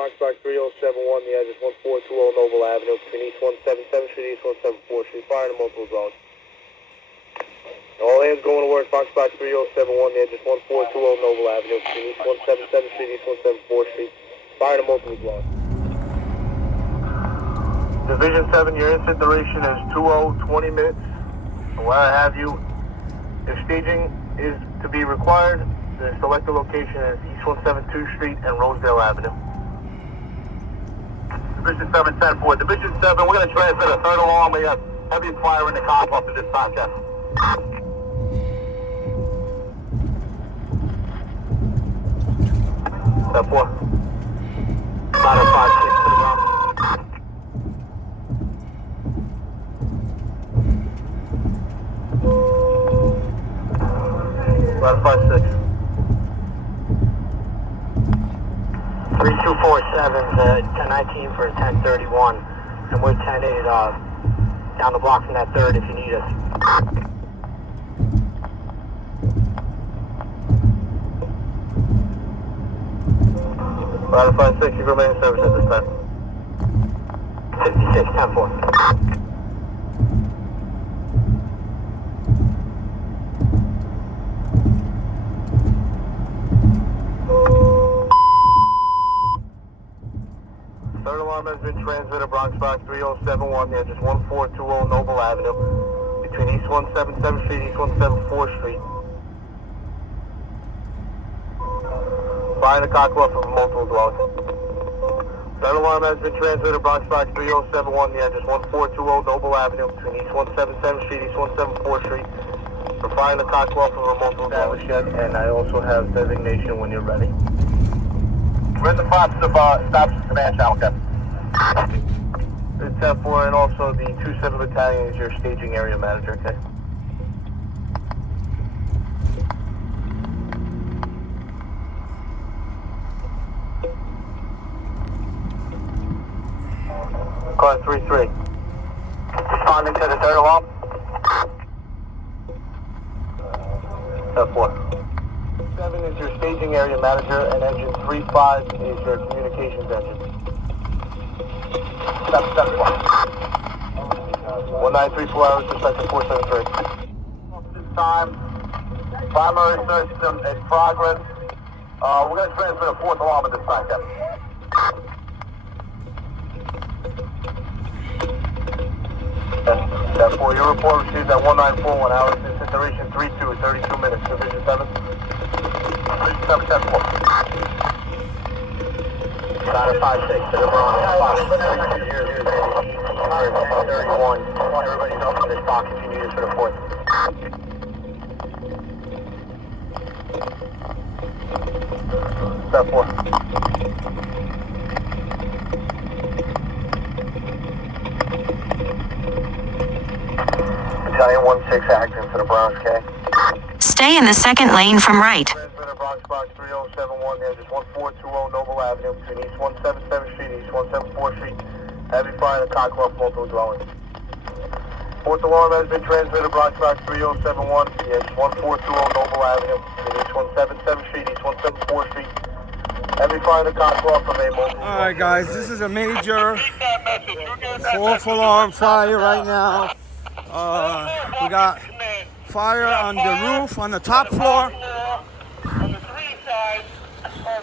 Bronx 3071, the address 1420 Noble Avenue, between East 177th Street, East 174th Street, fire to multiple dwellings. All hands going to work, Bronx 3071, the address 1420 Noble Avenue, between East 177th Street, East 174th Street, fire to multiple dwellings. Division 7, your incident duration is 20 minutes. And where I have you, if staging is to be required, the selected location is East 172th Street and Rosedale Avenue. Division 7, 10-4. Division 7, we're going to transmit a third alarm. We have heavy fire in the complex at this time, Jeff. 10-4. Ladder 5, 6 to the ground. Ladder 5, 6. 3247's 1019 for 1031, and we're 10-8 down the block from that third if you need us. Ladder 5-6, you remain in service at this time. 56, 10-4. Third alarm has been transmitted Bronx 3071, the address 1420 Noble Avenue, between East 177th Street, East 174th Street. Fire the cockroach from multiple dwellings. Third alarm has been transmitted Bronx 3071, the address 1420 Noble Avenue, between East 177th Street, East 174th Street. For firing the cockroach from a multiple dwelling shed, and I also have designation when you're ready. We're in the process of stops command channel, Captain. It's 10-4, and also the 2-7 Battalion is your staging area manager, okay? Car 3-3. Responding to the third alarm. 10-4. 7 is your staging area manager, and engine 3-5 is your communications engine. Step 1934 hours, respect to 473. This time, primary search system in progress. We're going to transmit a fourth alarm at this time, Captain. Step 4, your report received at 1941 hours, incident duration 32 minutes, Division 7. 7, 10, 4. Ladder 5-6 to the Bronx, 31. Everybody's up in this box if you need us for the fourth. Step 4. Battalion 1-6 acting to the Bronx, okay? Stay in the second lane from right. Transmitter Bronx 3071, the address 1420 Noble Avenue, between East 177th Street, East 174th Street. Heavy fire in the cockroach multiple dwellings. Fourth alarm has been transmitted Bronx 3071, the address 1420 Noble Avenue, between East 177th Street, East 174th Street. Heavy fire in the cockroach from a multiple. Alright guys, this is a major fourth alarm fire right now. We got fire on the roof, on the top floor. On the three sides,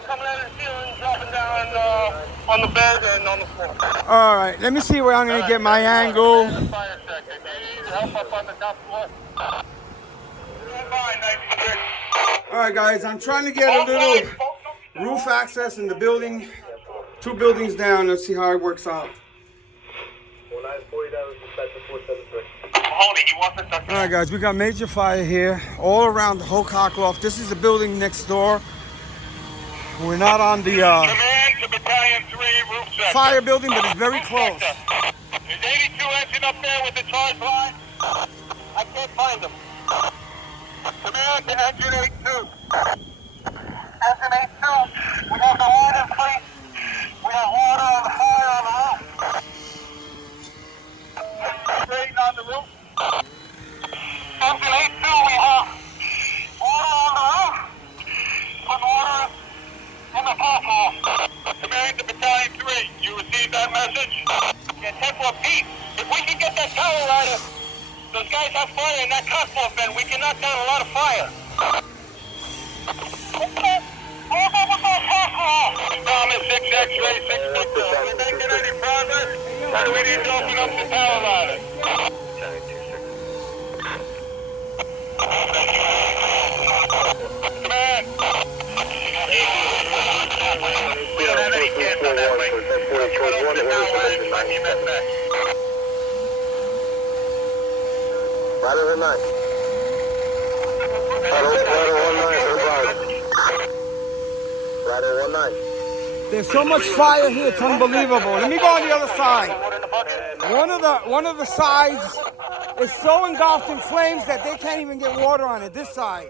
coming out of the ceiling, dropping down on the bed and on the floor. Alright, let me see where I'm going to get my angle. Fire sector. Need help up on the top floor. Alright guys, I'm trying to get a little roof access in the building. 2 buildings down, let's see how it works out. 1940, that was respect to 473. Alright guys, we got major fire here all around the whole cockloft. This is the building next door. We're not on the Command to Battalion 3 roof sector. fire building, but it's very close. Is 82 engine up there with the charge line? I can't find them. Command to engine 82. Engine 82, we have the water in place. We have water on the fire on the roof. Straight on the roof. Engine 82, we have water on the roof. With water in the top hall. Command to Battalion X-ray 660. Are we making any progress? Or do we need to open up the power ladder? Command. We don't have any chance on that way. You want to open the power ladder, I need that back. Rider 9. Rider 19. There's so much fire here, it's unbelievable. Let me go on the other side. One of the sides is so engulfed in flames that they can't even get water on it. This side.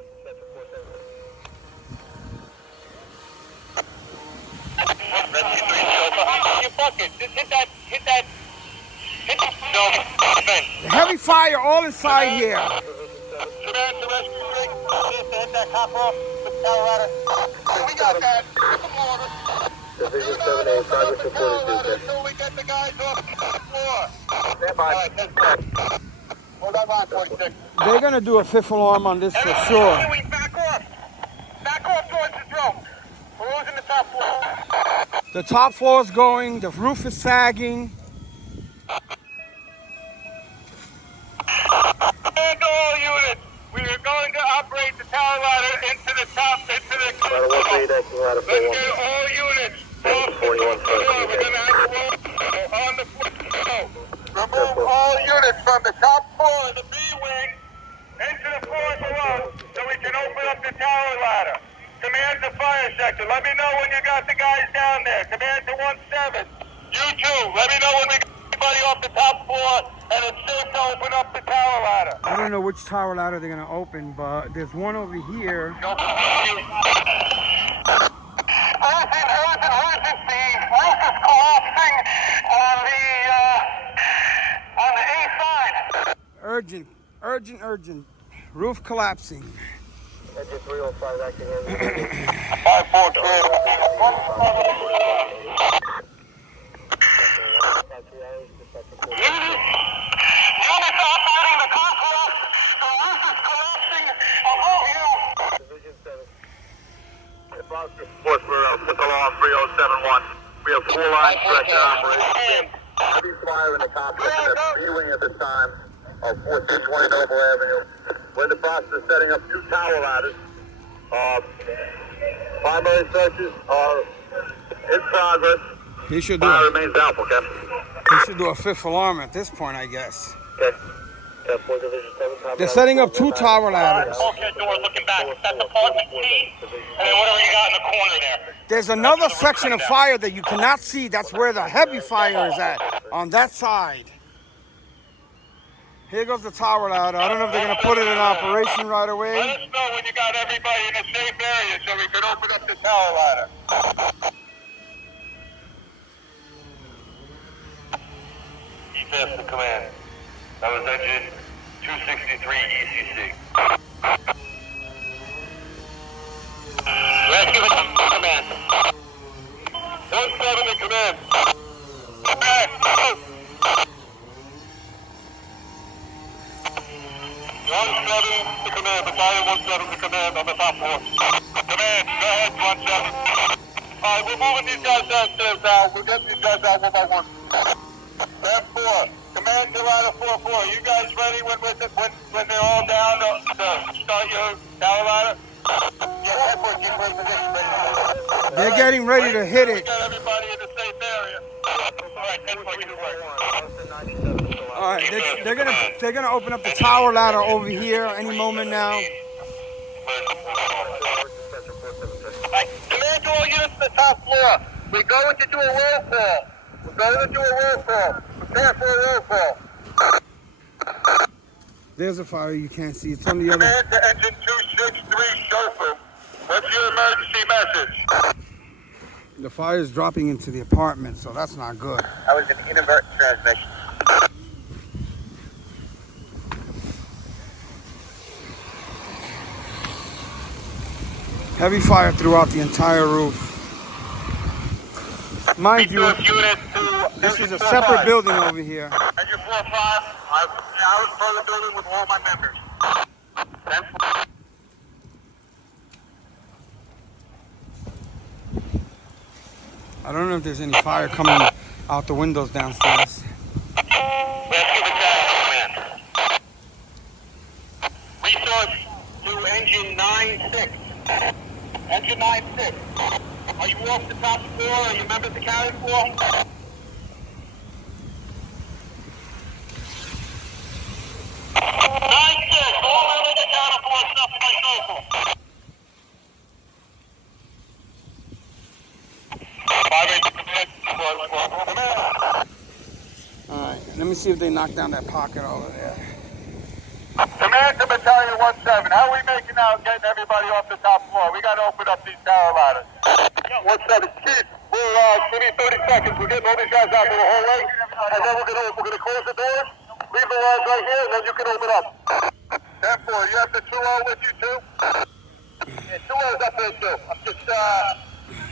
Your bucket. Just hit that. No, The heavy fire all inside here. Command to rescue 3. Just hit that cop off with the power ladder. We got that. Get the water. Division 7A, progress reported due, sir. Until we get the guys off the floor. Stand by. All right, that's good. Hold that line, 46. They're gonna do a fifth alarm on this for sure. We back off. Back off towards the drone. We're losing the top floor. The top floor is going, the roof is sagging. And all units, we are going to operate the tower ladder into the top, into the... Rider 13, that's Rider Let's 41. get all units off the 41, floor. We're going to have the wall on the floor. Remove all units from the top floor of the B wing into the floor below so we can open up the tower ladder. Command to fire sector. Let me know when you got the guys down there. Command to 17. You too. Let me know when we got everybody off the top floor and it's safe to open up the tower ladder. I don't know which tower ladder they're gonna open, but there's one over here. Urgency. Roof is collapsing on the A side. Urgent. Roof collapsing. Engine 305 acting in. 542. Units operating the top floor. The roof is collapsing above you. Division 7. Bronx report for fifth alarm 3071. We have 4 lines direct operation. Heavy fire in the complex at the B-wing at the time of 1420 Noble Avenue. We're in the process of setting up 2 tower ladders. Primary searches are in progress. He should Fire remains doubtful, Captain. do a fifth alarm at this point, I guess. Okay. 4 Division 7. They're setting up 2 tower ladders. Okay, door looking back. That's apartment C. And then whatever you got in the corner there. There's another section of fire that you cannot see. That's where the heavy fire is at, on that side. Here goes the tower ladder. I don't know if they're gonna put it in operation right Let away. us know when you got everybody in a safe area so we can open up the tower ladder. EFS to command. That was engine 263 ECC. Rescue to command. 17 to command. Command. 17 to command. Battalion 17 to command on the top floor. Command, go ahead, 17. Alright, we're moving these guys downstairs now. We'll get these guys out one by one. 10-4. Command to ladder 4-4. You guys ready when they're all down to start your tower ladder? Yeah, 10-4, keep in position, ready. They're getting ready to hit it. Got everybody in the safe area. Alright, 10-4, keep it working. All right, they're gonna open up the tower ladder over here any moment now. Command to all units to the top floor. We're going to do a roll call. Prepare for a roll call. There's a fire you can't see. It's on the other. Command to engine 263 chauffeur. What's your emergency message? The fire is dropping into the apartment, so that's not good. That was an inadvertent transmission. Heavy fire throughout the entire roof. Mind you, this is a separate building over here. Engine 4-5, I'm out in front of the building with all my members. I don't know if there's any fire coming out the windows downstairs. Rescue battalion, command. Resource to engine 9-6. Engine 9-6. Are you off the top floor? Are you members of carry floor? 9-6. All members of carry floor, stop my circle. 5-8 command. All right, let me see if they knock down that pocket over there. Command to Battalion 17. How are we making out getting everybody off the top floor? We got to open up these tower ladders. 17, Chief. Give me 30 seconds. We're getting all these guys out to the hallway, and then we're gonna close the doors. Leave the lines right here, and then you can open up. 10-4. You have the 2-0 with you too? Yeah, 2-0's up there too.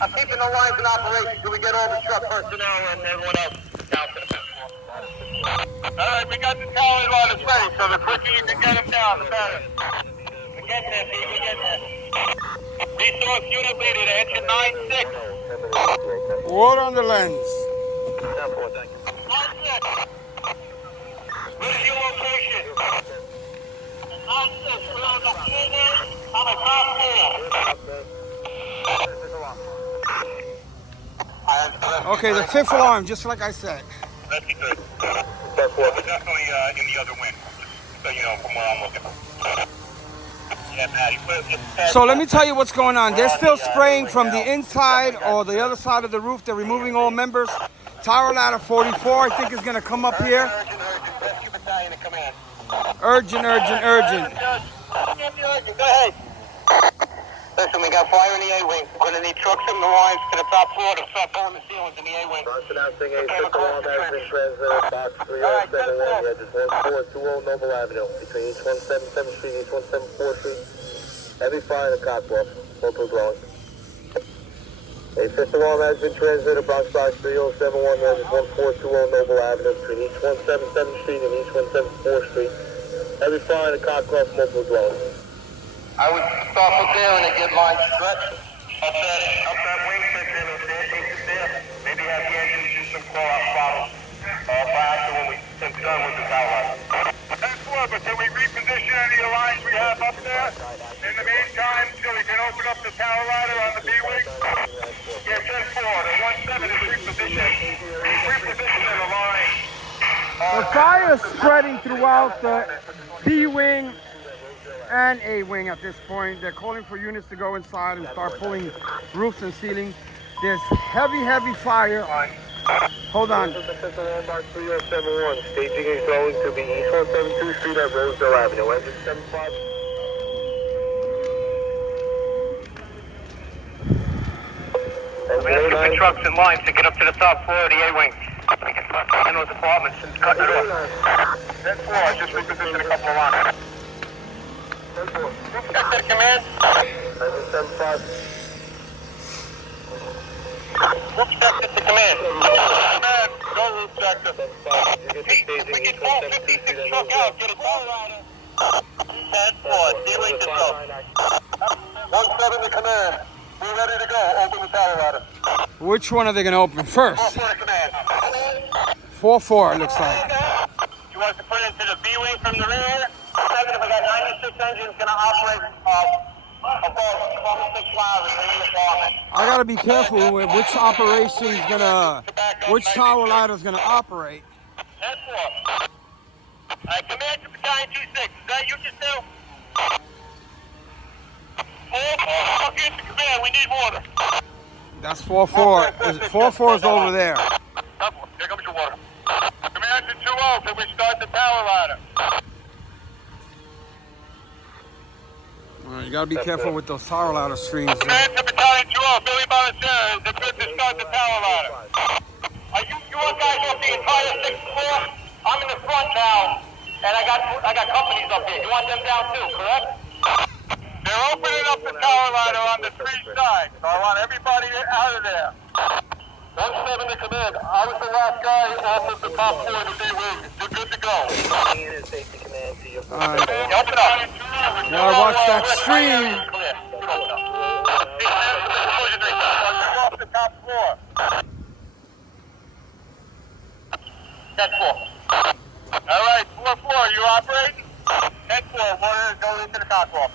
I'm keeping the lines in operation till we get all the truck personnel and everyone else down to the fifth floor. All right, we got the tower ladders ready, so the quicker you can get them down, the better. We get there, Pete. We get there. Resource unit leader to engine 9-6. Water on the lens. 9-6. What is your location? 9-6. We're on the on the top floor. Okay, the 5th alarm, just like I said. That's good. We're definitely in the other wing, so you know from where I'm looking. Yeah, Patty. So let me tell you what's going on. They're still spraying from the inside or the other side of the roof. They're removing all members. Tower ladder 44, I think, is going to come up here. Urgent. Rescue battalion in command. Urgent. Go ahead. Listen, we got fire in the A-wing. We're going to need trucks from the lines to the top floor to start pulling the ceilings in the A-wing. Box announcing a 5th alarm has been transmitted. Box 3071, the address 1420 Noble Avenue, between each 177th Street and each 174th Street. Heavy fire in the Cotswold, multiple dwellings. A 5th alarm has been transmitted. Bronx Box 3071, the address 1420 Noble Avenue, between each 177th Street and each 174th Street. Heavy fire in the Cotswold, multiple dwellings. I would stop up there and get lines stretched. Up that wing section of the staircase there. Maybe have the engine do some call-out bottles after when we get done with the tower ladder. That's good, but can we reposition any of the lines we have up there in the meantime so we can open up the tower ladder on the B-wing? Yeah, 10-4. The 17 is repositioning the line. The fire is spreading throughout the B-wing and A-wing at this point. They're calling for units to go inside and start pulling roofs and ceiling. There's heavy fire. Hold on. This is the 5th alarm, Box 3071. Staging is going to be East 172th Street at Rosedale Avenue. Engine 75. We have to put trucks and lines to get up to the top floor of the A-wing. We can find those apartments and cut it off. 10-4, just reposition a couple of lines. That's the command. Engine 75. Roof sector to command. Command, go roof sector. We can pull 56 truck out, get a tower ladder. 10-4, D-wing to go. 17 to command. We're ready to go. Open the tower ladder. Which one are they going to open first? 4-4 to command. 4-4, it looks like. You want us to put it into the B-wing from the rear? Second, we got 96 engines going to operate above 26 miles in the apartment. I got to be careful with which operation's going to, which tower ladder's going to operate. 10-4. Command to Battalion 26. Is that you just now? 4-4. Look into command. We need water. That's 4-4. 4-4 is over there. Here comes your water. Command to 2-0. Can we start the tower ladder? All right, you got to be careful with those tower ladder streams. Command to Battalion 2-0. Billy Bonacera. They're good to start the tower ladder. Are you guys off the entire 6th floor? I'm in the front now, and I got companies up here. You want them down too, correct? They're opening up the tower ladder on the 3 sides, so I want everybody out of there. 17 to command. I was the last guy off of the top floor of the B-wing. You're good to go. All right, Open up. now watch that stream. Clear. Open up. Off the top floor. 10-4. All right, 4-4, you operating? 10-4, water going into the catwalk.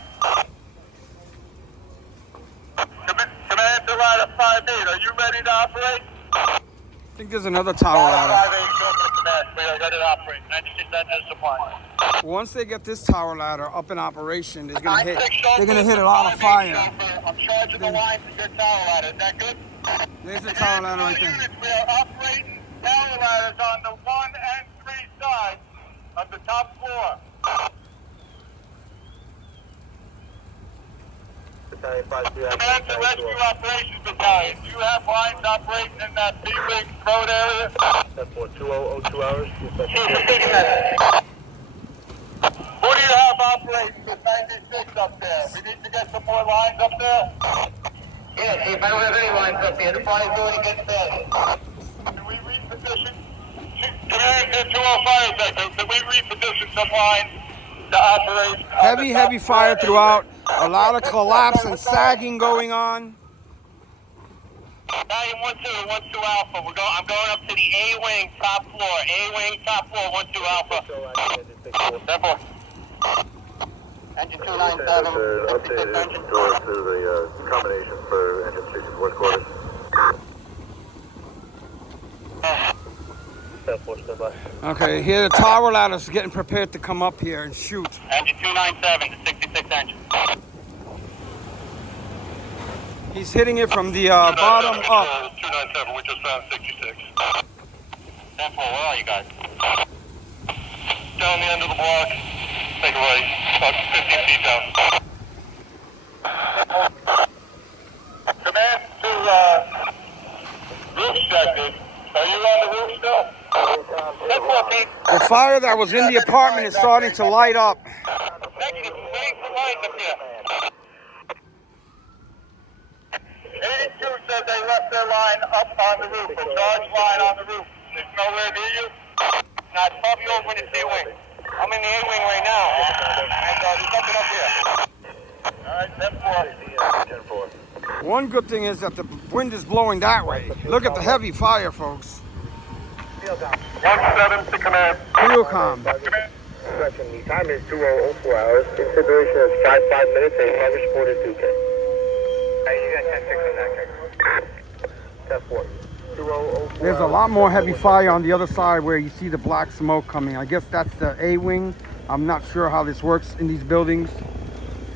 Command to ladder 5-8, are you ready to operate? I think there's another tower ladder. 5-8, go to the command, we are ready to operate. 96 engine supply. Once they get this tower ladder up in operation, they're gonna hit a lot of fire. I'm charging the line for your tower ladder, is that good? There's the tower ladder right there. Units, we are operating tower ladders on the 1 and 3 sides of the top floor. Battalion 5-3, Command to Rescue Operations Battalion, do you have lines operating in that B-Wing road area? 10-4, 2 hours. Who do you have operating with 96 up there? We need to get some more lines up there? Yeah, Chief, I don't have any lines up here. The fire's already getting bad. Can we reposition? Command to 205 Fire Sector, can we reposition some lines to operate? Heavy fire throughout. A lot of collapse and sagging going on. Battalion 1-2 Alpha. I'm going up to the A-Wing top floor. A-Wing top floor, 1-2 Alpha. 10-4. Engine 297. Updated engine door to the combination for engine 64 quarters. 10-4, stand by. Okay, here the tower ladder's getting prepared to come up here and shoot. Engine 297 to 66 engine. He's hitting it from the bottom up. 297, we just found 66. 10-4, where are you guys? Down the end of the block. Take a right, about 15 feet down. Command to roof sector. Are you on the roof still? 10-4, Pete. The fire that was in the apartment is starting to light up. Negative, waiting for lines up here. 82 said they left their line up on the roof, a charge line on the roof. It's nowhere near you. Now, it's probably over in the C-Wing. I'm in the A-Wing right now, and there's nothing up here. All right, 10-4. One good thing is that the wind is blowing that way. Look at the heavy fire, folks. 1-7 to command. Real calm. Correction, the time is 2:04 hours. Consideration is 5 minutes and progress report is 2K. You got 10-6 on that, 10-4. 2:04. There's a lot more heavy fire on the other side where you see the black smoke coming. I guess that's the A-Wing. I'm not sure how this works in these buildings.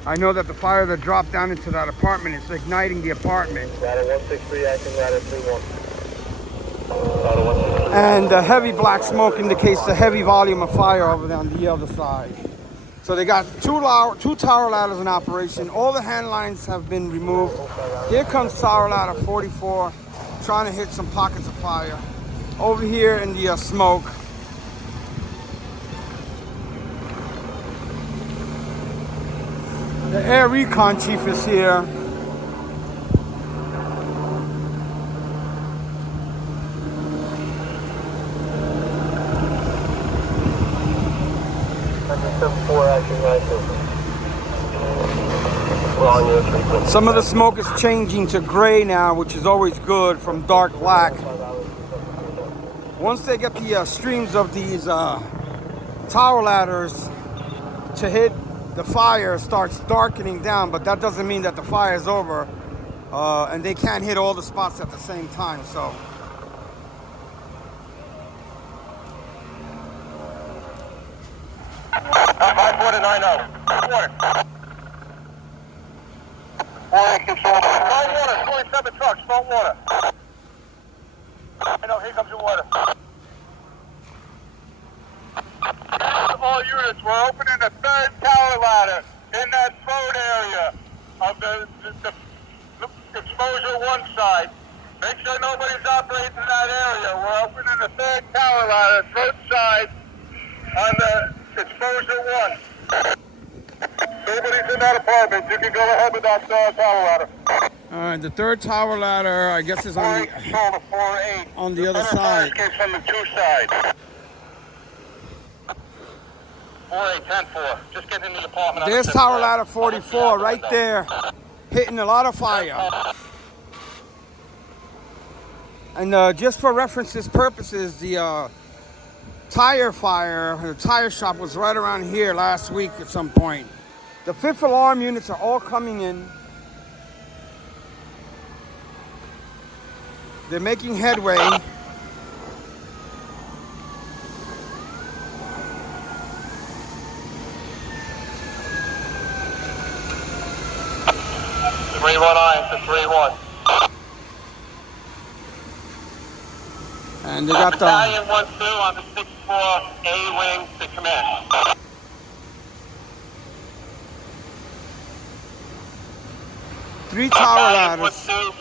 I know that the fire that dropped down into that apartment is igniting the apartment. Ladder 163 acting, ladder 31. Ladder 163. And the heavy black smoke indicates the heavy volume of fire over there on the other side. So they got two tower ladders in operation. All the hand lines have been removed. Here comes tower ladder 44, trying to hit some pockets of fire. Over here in the smoke. The air recon chief is here. Some of the smoke is changing to gray now, which is always good from dark black. Once they get the streams of these tower ladders to hit the fire, starts darkening down, but that doesn't mean that the fire is over, and they can't hit all the spots at the same time. So. High 4990. Water control. Stone water, 27 trucks, stone water. I know, here comes your water. All units, we're opening the third tower ladder in that throat area of the exposure one side. Make sure nobody's operating in that area. We're opening the third tower ladder, throat side on the exposure one. Nobody's in that apartment. You can go ahead with that tower ladder. All right, the third tower ladder, I guess, is on the other side. Escapes from the two sides. 4-8-10-4. Just get in the apartment. There's tower ladder 44 right there, hitting a lot of fire. And just for references purposes, the tire fire, the tire shop was right around here last week at some point. The 5th alarm units are all coming in. They're making headway. Three one iron to 3-1. And they got the Battalion 1-2 on the 6-4 A wing to command. three tower Battalion ladders. 1-2,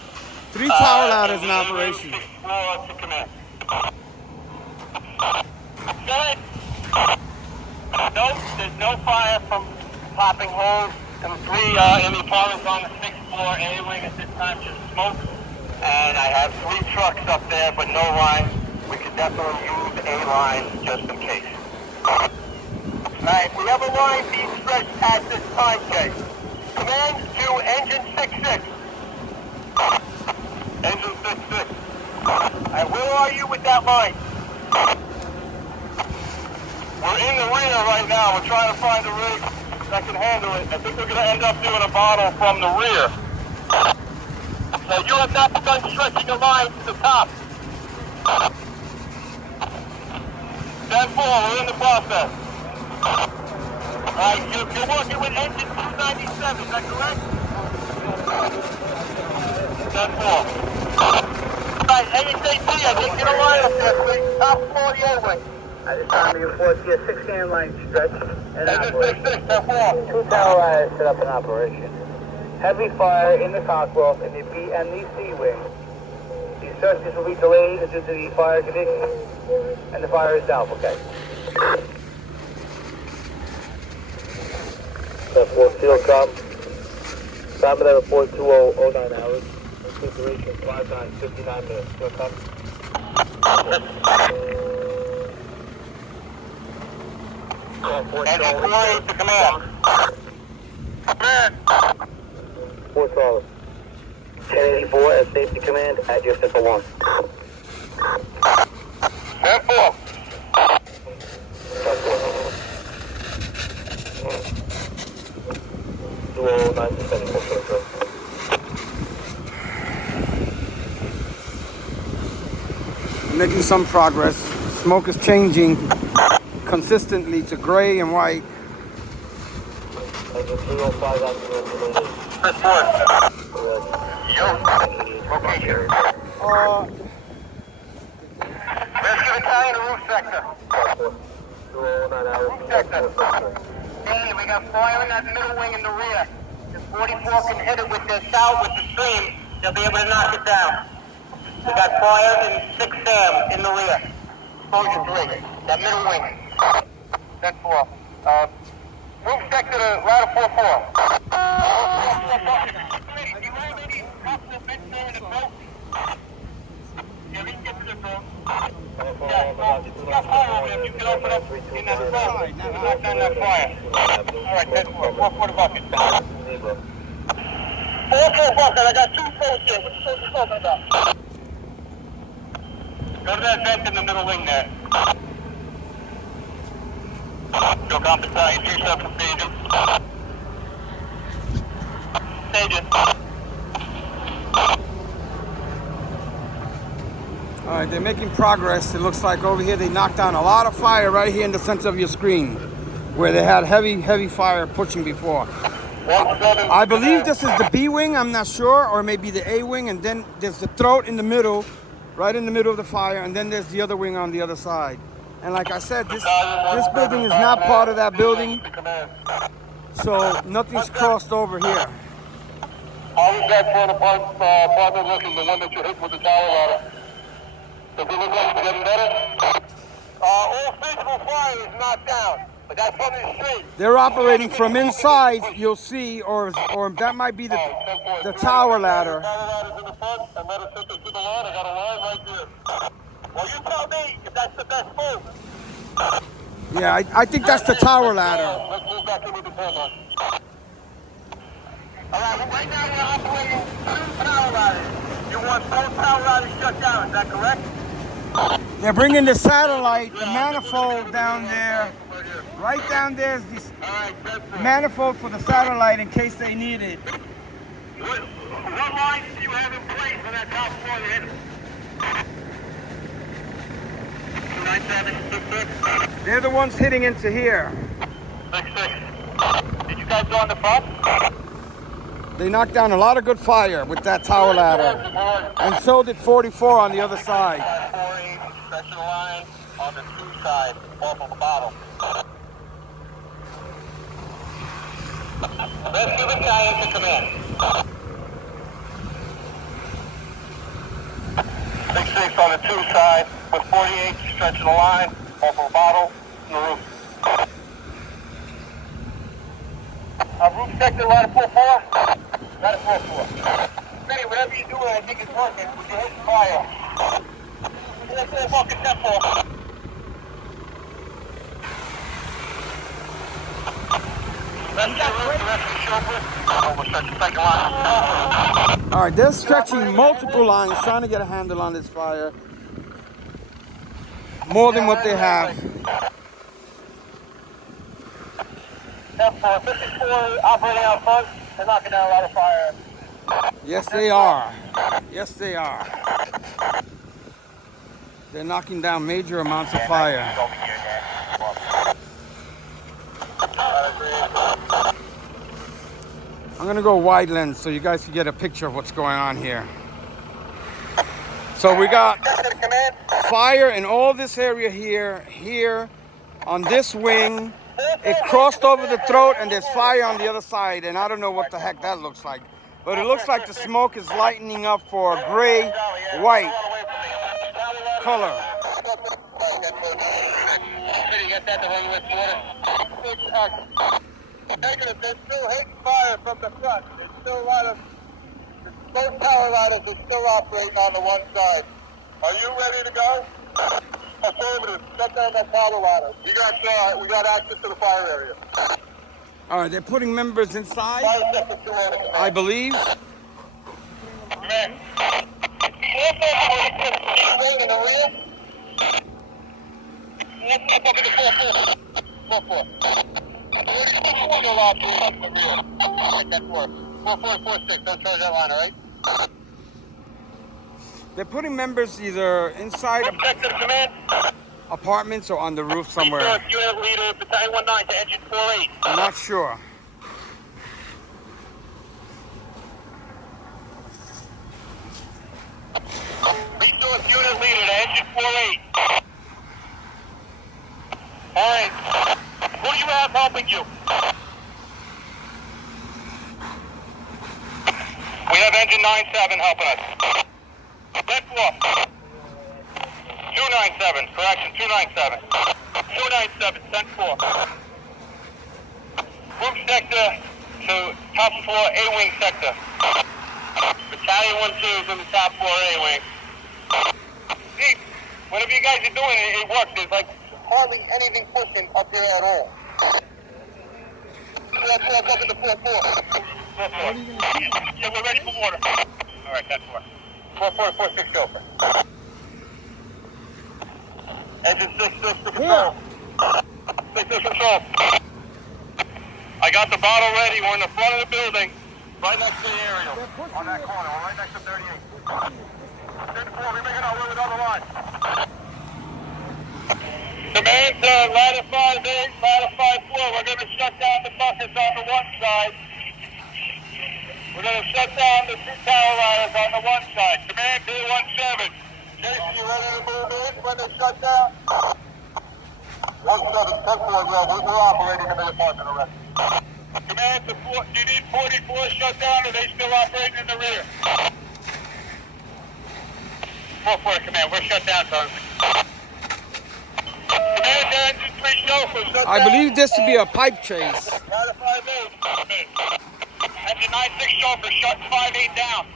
3 tower ladders in operation. 6-4 to command. Good. No, there's no fire from popping holes. And 3 in the apartments on the 6th floor A wing at this time, just smoke. And I have 3 trucks up there, but no line. We could definitely use a line just in case. Alright, we have a line being stretched at this time, Jay. Command to engine 6-6. Engine 6-6. Alright, where are you with that line? We're in the rear right now. We're trying to find a rig that can handle it. I think we're going to end up doing a bottle from the rear. So you have not done stretching a line to the top. 10-4, we're in the process. Alright, you're working with engine 297, is that correct? 10-4. Alright, ASAP, I didn't get a line up there, please. Top floor of the A-wing. At this time, you report to a 6-can line stretch and Engine operation. 6-6, 10-4. 2 tower ladders set up in operation. Heavy fire in the Cockwell in the B and the C wing. These searches will be delayed due to the fire conditions, and the fire is down. Okay. That 4 steel com. Time of that report 2009 hours. Complete duration 5 9 59 minutes. Steel com. Engine 4 to command. Command. 4 solid. 1084 as safety command at your simple 1. 10-4. 209 Making some progress. Smoke is changing consistently to gray and white. Engine 305 activated. This one. Yo. Location. Rescue battalion, roof sector. 209 hours. Roof sector. Hey, we got fire in that middle wing in the rear. If 44 can hit it with their south with the stream, they'll be able to knock it down. We got fire in 6 Sam in the rear. Exposure 3. That middle wing. 10-4. Roof sector to ladder 4-4. I got 2 folks here. What you talking about? Go to that vent in the middle wing there. Go comp battalion 27 stages. Stages. All right, they're making progress. It looks like over here they knocked down a lot of fire right here in the center of your screen, where they had heavy fire pushing before. I believe this is the B wing, I'm not sure, or maybe the A wing, and then there's the throat in the middle, right in the middle of the fire, and then there's the other wing on the other side. And like I said, this building is not part of that building, so nothing's crossed over here. How was that for the partner looking, the one that you hit with the tower ladder? Does it look like it's getting better? All physical fire is knocked down, but that's from the street. They're operating from inside, you'll see, or that might be the tower ladder. Tower ladder's in the front, and let us set this to the line. I got a line right there. Well, you tell me if that's the best move. Yeah, I think that's the tower ladder. Let's move back in with the turn line. All right, well, right now we're operating 2 tower ladders. You want both tower ladders shut down, is that correct? They're bringing the satellite, the manifold down there. Right down there is the manifold for the satellite in case they need it. What lines do you have in place on that top floor you're hitting? 297, They're the ones hitting into here. 66. Did you guys go on the front? They knocked down a lot of good fire with that tower ladder. And so did 44 on the other side. 48, stretch the line on the 2 side, off of the bottle. Rescue battalion to command. 66 on the 2 side with 48 stretching the line off of the bottle in the roof. Roof sector, ladder 44. Ladder 44. Benny, whatever you're doing, I think it's working. You're hitting fire. 4-4 fucking 10-4. All right, they're stretching multiple lines, trying to get a handle on this fire. More than what they have. 10-4, 54 operating out front. They're knocking down a lot of fire. Yes, they are. Yes, they are. They're knocking down major amounts of fire. I'm gonna go wide lens so you guys can get a picture of what's going on here. So we got fire in all this area here, on this wing. It crossed over the throat and there's fire on the other side, and I don't know what the heck that looks like. But it looks like the smoke is lightening up for a gray, white color. Negative, they're still hitting fire from the front. There's still a lot of, both power ladders are still operating on the one side. Are you ready to go? Affirmative, shut down that power ladder. We got access to the fire area. All right, they're putting members inside, Fire sector 2 on it. I believe. Command. Wing in the rear. Let's step up into 4-4. 4-4. Still operating in the rear. Make that work. 4-4-4-6, don't charge that line, all right? They're putting members either inside of Sector command. apartments or on the roof somewhere. Unit leader, battalion 19 to engine 48. I'm not sure. Resource unit leader to engine 48. Alright. Who do you have helping you? We have engine 97 helping us. Left off. 297, correction, 297. 297, 10-4. Roof sector to top floor A-wing sector. Battalion 1-2 is in the top floor A-wing. See, whatever you guys are doing, it works. There's like hardly anything pushing up here at all. Let's up into 4-4. 4-4. Yeah, we're ready for water. Alright, 10-4. 4-4-4-6 go. Engine 6-6 for control. 6-6 control. I got the bottle ready. We're in the front of the building, right next to the aerial. On that corner, we're right next to 38. 10-4, we're making our way with another line. Command to ladder 5-8, ladder 5-4. We're going to shut down the buckets on the one side. We're going to shut down the 2 tower ladders on the one side. Command to 17. Jason, you ready to move in when they shut down? 17, 10-4, we're operating in the apartment already. Command to 4, do you need 44 shut down, or are they still operating in the rear? 4-4, command, we're shut down currently. Command to engine 3 chauffeur, shut I down. believe this to be a pipe chase. Ladder 5-8. Engine 9-6 chauffeur, shut 5-8 down.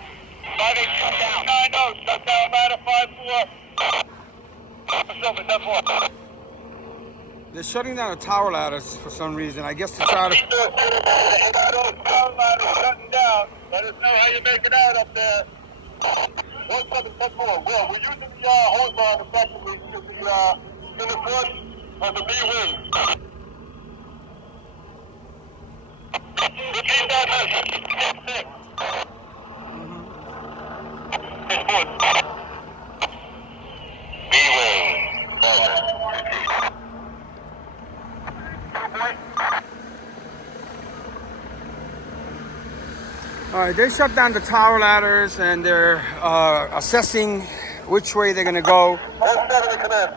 5-8 shut down. 9-0, shut down ladder 5-4. 7-4. They're shutting down the tower ladders for some reason. I guess to try to... Tower ladder shutting down. Let us know how you make it out up there. 1710, Will, we're using the hose line effectively to the, in the front of the B wing. Repeat that message. 6. B wing. All right, they shut down the tower ladders and they're assessing which way they're gonna go. 17 to command.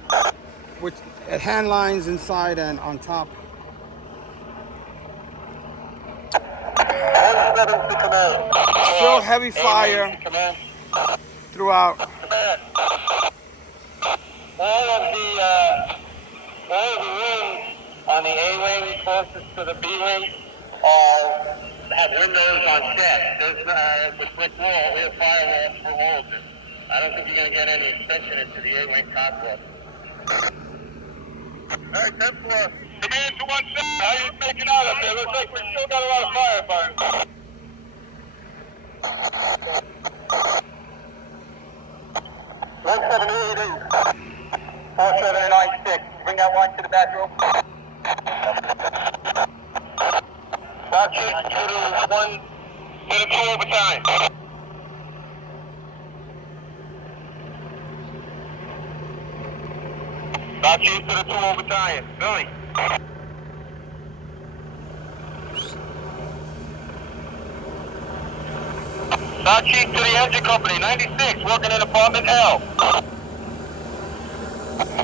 With hand lines inside and on top. 17 to command. Still heavy fire Command. throughout. Command. All of the wings on the A wing closest to the B wing have windows on set. There's with brick wall. We have firewalls for all of them. I don't think you're going to get any extension into the A wing cockpit. All right, 10-4. Command to 17. How are you making out up there? Looks like we still got a lot of fire burning. 1788. 4796. Bring that line to the bathroom. Watch it to the 2 overtime. Watch it to the 2 overtime. Billy. Watch it to the engine company. 96. Working in apartment L.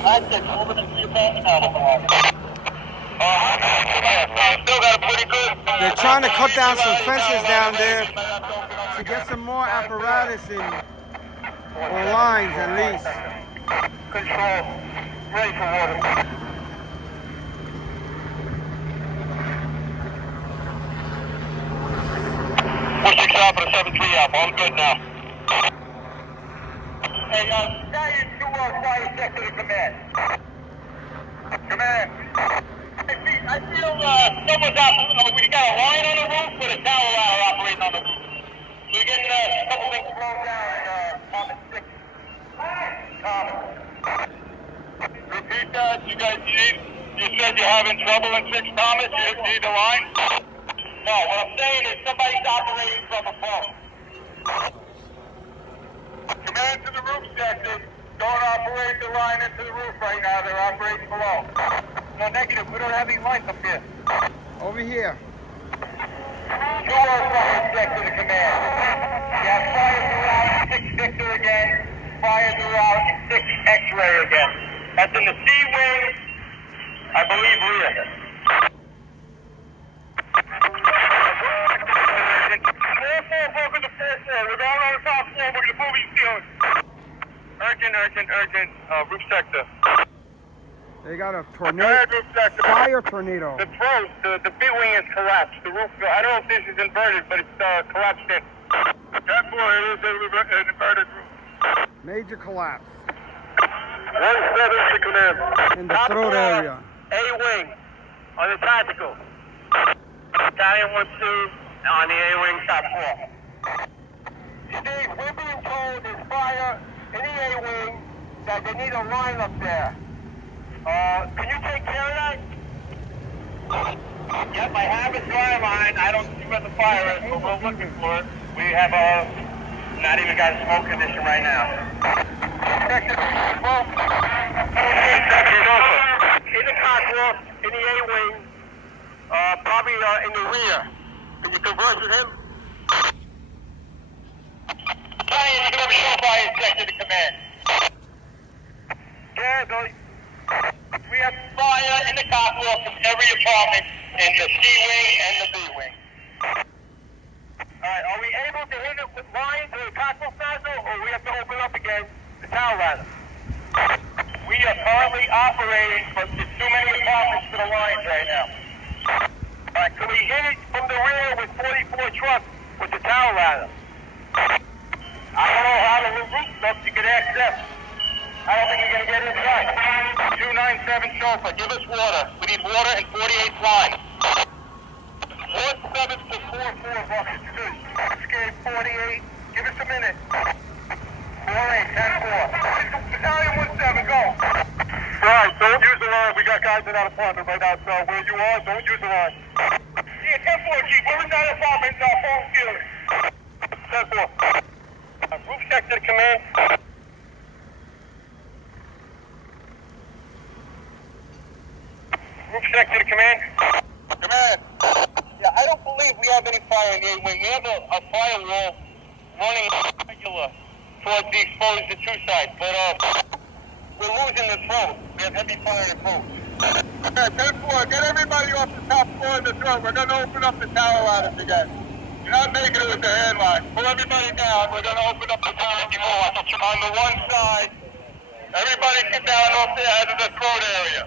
96. Moving into the apartment L. Still got a pretty good. They're trying to cut down some fences down there to get some more apparatus in, or lines at least. Control. Ready for water. Push 6 out for the 7-3 up. I'm good now. Hey, Stallion 2 fire sector to command. Command. I feel someone's out. We got a line on the roof with a tower ladder operating on the roof. We're getting a couple things blown down Thomas 6. Thomas. Repeat that. You guys you said you're having trouble in 6 Thomas. You need the line? No, what I'm saying is somebody's operating from above. Command to the roof sector. Don't operate the line into the roof right now. They're operating below. No, negative. We don't have any lines up here. Over here. 2 fire sector to command. You have fire throughout 6 Victor again. Fire throughout 6 X-ray again. That's in the C wing. I believe rear. Broken to 4-4. We're going on the top floor. We're going to move you ceiling. Urgent. Roof sector. They got a tornado, fire tornado. The throat, the B wing is collapsed. The roof, I don't know if this is inverted, but it's collapsed in. 10-4, it is an inverted roof. Major collapse 1-7 to command. in the throat area. A wing on the tactical. Battalion 1-2 on the A wing top floor. Steve, we're being told there's fire in the A wing that they need a line up there. Can you take care of that? Yep, I have a dry line. I don't see where the fire is, but we're looking for it. We have not even got a smoke condition right now. In the cockpit, in the A wing, probably in the rear. Can you converse with him? Ryan, you can have a show fire sector to command. Yeah, Billy. We have fire in the cockpit from every apartment in the C wing and the B wing. Alright, are we able to hit it with lines or the cockpit nozzle, or we have to open up again the tower ladder? We are currently operating, but there's too many apartments for the lines right now. Alright, can we hit it from the rear with 44 trucks with the tower ladder? I don't know how the roof looks. You can ask them. I don't think you're going to get inside. 297 chauffeur, give us water. We need water and 48 line. 17 to 44 buckets. Escape 48. Give us a minute. got guys in that apartment right now, so where you are, don't use the line. Yeah, 10-4, Chief. We're in that apartment, phone ceiling. 10-4. Roof check to the command. Roof check to the command. Command. Yeah, I don't believe we have any fire in the A-wing. We have a firewall running regular towards the exposed to two sides, but we're losing the throat. We have heavy fire in the throat. Okay, 10-4, get everybody off the top floor of the throat. We're going to open up the tower ladders again. You're not making it with the headline. Pull everybody down. We're going to open up the tower on the one side. Everybody get down off the edge of the throat area.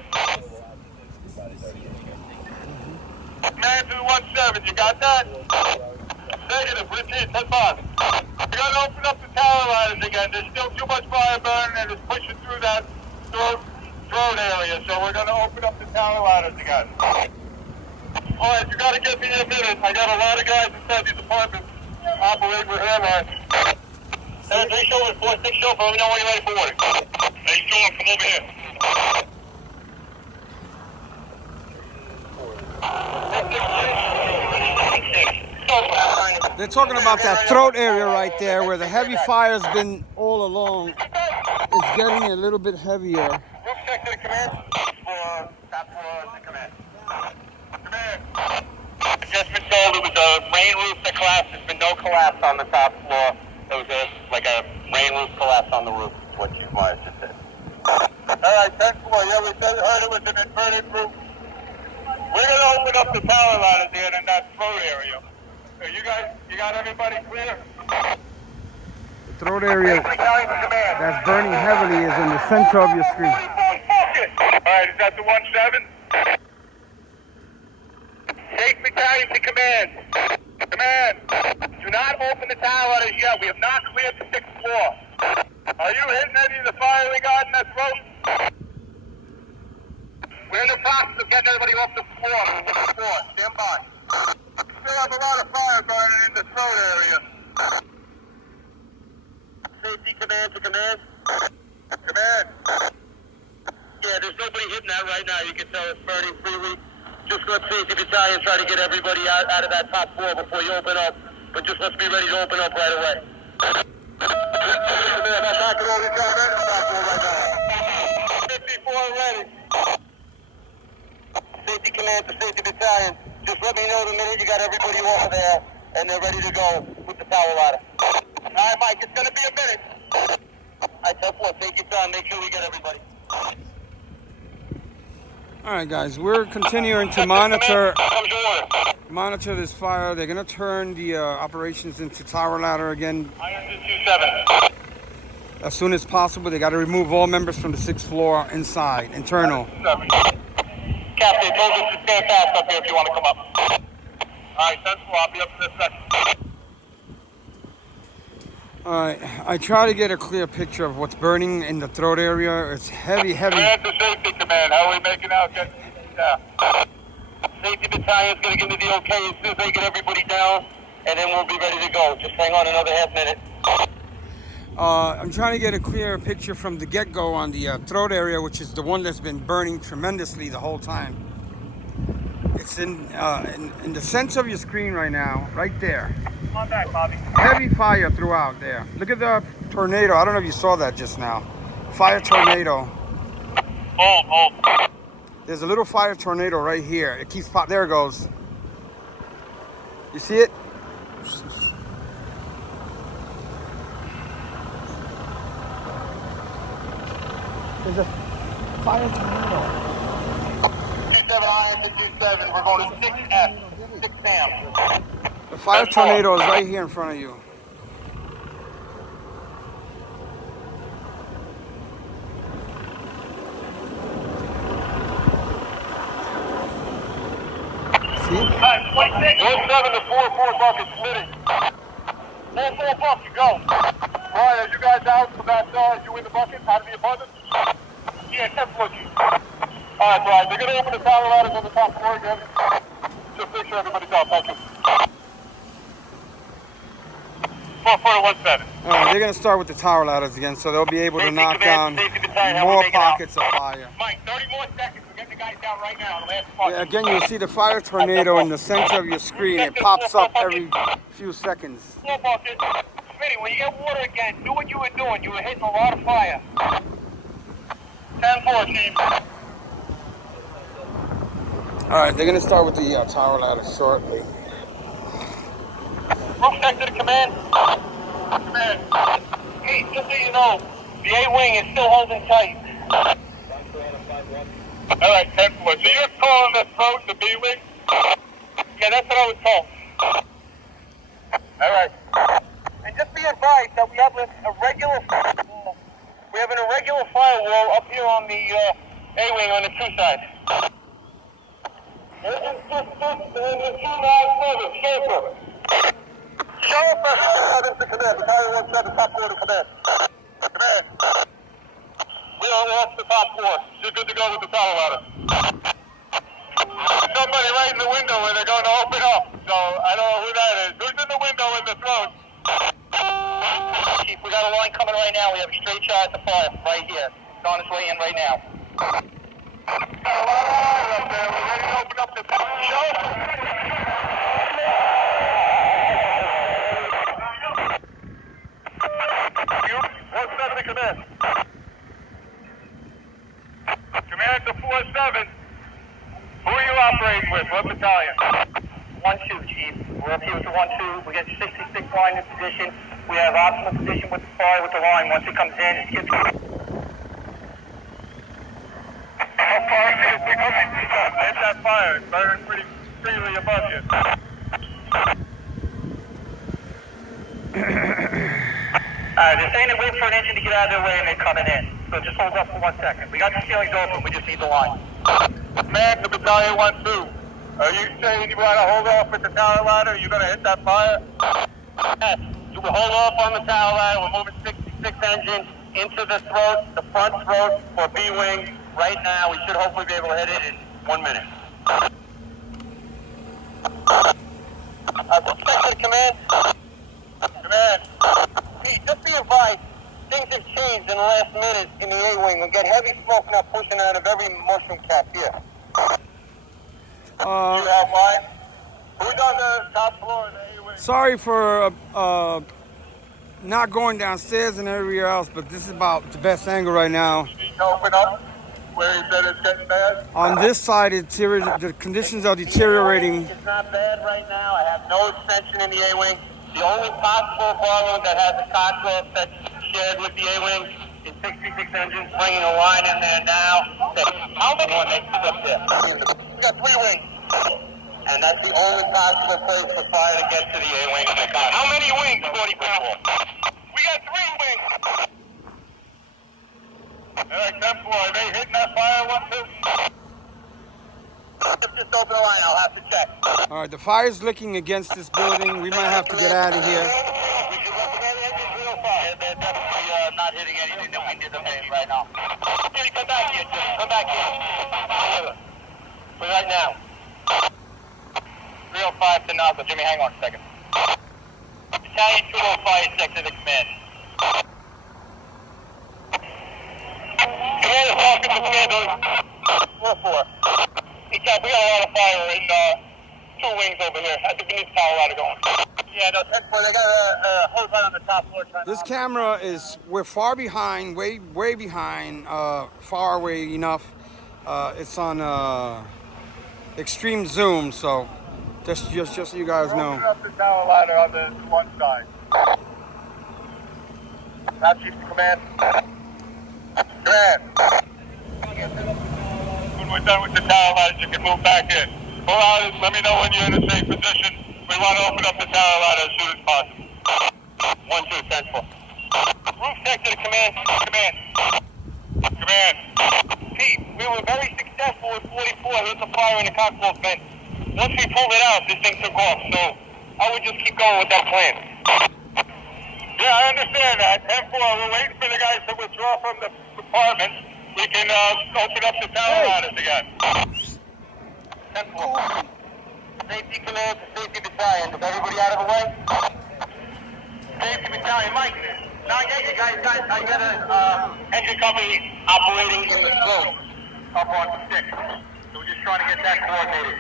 Man to the 17, you got that? Negative, repeat, 10-5. We got to open up the tower ladders again. There's still too much fire burning and it's pushing through that throat area, so we're going to open up the tower ladders again. Alright, you got to get me in a minute. I got a lot of guys inside these apartments operating with airlines. 3 show and 4-6 show, let me know when you're ready for water. Hey, Sean, come over here. They're talking about that throat area right there where the heavy fire's been all along. It's getting a little bit heavier. Roof check to the command. Top floor to command. Command. Just been told it was a rain roof that collapsed. There's been no collapse on the top floor. It was like a rain roof collapse on the roof, is what Chief Myers just said. Alright, 10th floor. Yeah, we heard it was an inverted roof. We're going to open up the power ladders here in that throat area. You got everybody clear? The throat area that's burning heavily is in the center of your screen. Alright, is that the 1-7? Take battalion to command. Command, do not open the tower ladders yet. We have not cleared the 6th floor. Are you hitting any of the firing guard in that throat? We're in the process of getting everybody off the floor. Stand by. Still have a lot of fire burning in the throat area. Safety command to command. Command. Yeah, there's nobody hitting that right now. You can tell it's burning freely. Just let safety battalion try to get everybody out of that top floor before you open up. But just let's be ready to open up right away. Command, I'm knocking all these guys in the top floor right now. 54 ready. Safety command to safety battalion. Just let me know the minute you got everybody over there and they're ready to go with the power ladder. Alright, Mike, it's going to be a minute. Alright, 10-4, take your time, make sure we get everybody. Alright guys, we're continuing to monitor this fire. They're going to turn the operations into tower ladder again as soon as possible. They got to remove all members from the 6th floor inside, internal. Captain, told us to stand fast up here if you want to come up. Alright, 10-4, I'll be up in a second. Alright, I try to get a clear picture of what's burning in the throat area. It's heavy. Command to safety command, how are we making out? Yeah. Safety battalion's going to give me the okay as soon as they get everybody down, and then we'll be ready to go. Just hang on another half minute. I'm trying to get a clear picture from the get-go on the throat area, which is the one that's been burning tremendously the whole time. It's in the center of your screen right now, right there. On that, Bobby. Heavy fire throughout there. Look at the tornado. I don't know if you saw that just now. Fire tornado. Hold. There's a little fire tornado right here. It keeps pop. There it goes. You see it? There's a fire tornado. 27 iron to 27. We're going to 6F. 6 Sam. The fire tornado is right here in front of you. See? 1-7 to 4-4 bucket city. 4-4 bucket, go. Alright, are you guys out for that, you in the bucket, out of the abundance? Yeah, 10-4. Alright, Brian, they're going to open the tower ladders on the top floor again. Just make sure everybody's out, thank you. 4-4 to 1-7. They're going to start with the tower ladders again, so they'll be able to knock down more pockets of fire. Mike, 30 more seconds, we're getting the guy guys down right now. Last part. Yeah, again, you'll see the fire tornado in the center of your screen. It pops up every few seconds. Floor bucket. Smitty, when you get water again, do what you were doing. You were hitting a lot of fire. 10-4, Chief. All right, they're gonna start with the tower ladder shortly. Roof sector to command. Command. Hey, just so you know, the A-wing is still holding tight. All right, 10-4. So you're calling the throat the B-wing? Yeah, that's what I was told. All right. And just be advised that we have an irregular firewall up here on the A-wing on the 2 side. Engine system and the 297, Schaefer. Schaefer, 7 to command. Battalion 17, top 4 to command. Command. We are off the top 4. You're good to go with the tower ladder. Somebody right in the window where they're going to open up. So I don't know who that is. Who's in the window in the throat? Chief, we got a line coming right now. We have a straight shot at the fire right here. It's on its way in right now. Got a lot of fire up there. We're ready to open up the show. You, what's that to command? Command to 4-7. Who are you operating with? What battalion? 1-2, Chief. We're up here with the 1-2. We get 66 line in position. We have optimal position with the fire with the line. Once it comes in, it gets... How far is it? Hit that fire. It's burning pretty freely above you. Alright, they're saying they wait for an engine to get out of their way and they're coming in. So just hold up for 1 second. We got the ceilings open, we just need the line. Man, the battalion 1-2. Are you saying you want to hold off with the tower ladder? Are you going to hit that fire? Yes. You will hold off on the tower ladder. We're moving 66 engine into the throat, the front throat for B-wing. Right now, we should hopefully be able to hit it in 1 minute. Sector command. Command. Hey, just be advised, things have changed in the last minute in the A-wing. We got heavy smoke now pushing out of every mushroom cap here. You have mine? Who's on the top floor of the A-wing? Sorry for not going downstairs and everywhere else, but this is about the best angle right now. You need to open up where he said it's getting bad? On this side, the conditions are deteriorating. It's not bad right now. I have no extension in the A-wing. The only possible volume that has a cockpit that's shared with the A-wing is 66 engines, bringing a line in there now. How many one they put up there? We got 3 wings. And that's the only possible place for fire to get to the A-wing. How many wings, 40 pounds? We got 3 wings. All right, 10-4. Are they hitting that fire 1-2? Just open the line. I'll have to check. All right, the fire's looking against this building. We might have to get out of here. We should look at the engines real fast. They're definitely not hitting anything that we did them in right now. Jimmy, come back here, Jimmy. Come back here. For right now. 305 to Nassau. Jimmy, hang on a second. Battalion 205 is sector to command. Commander Falcon to command. 4-4. Hey, Chad, we got a lot of fire in 2 wings over here. I think we need the tower ladder going. Yeah, no, 10-4. They got a hose line on the top floor. This camera is, we're far behind, way behind, far away enough. It's on extreme zoom, so just so you guys know. Open up the tower ladder on the one side. Now, Chief to command. Command. When we're done with the tower ladder, you can move back in. Pull out, let me know when you're in a safe position. We want to open up the tower ladder as soon as possible. 1-2, 10-4. Roof sector to command. Command. Command. Pete, we were very successful with 44. There's a fire in the cockpit vent. Once we pulled it out, this thing took off. So I would just keep going with that plan. Yeah, I understand that. 10-4, we're waiting for the guys to withdraw from the department. We can open up the tower ladders again. 10-4. Safety command to safety battalion. Is everybody out of the way? Safety battalion, Mike. Now, yeah, you guys, I got a engine company operating in the slope up on 6. just trying to get that coordinated.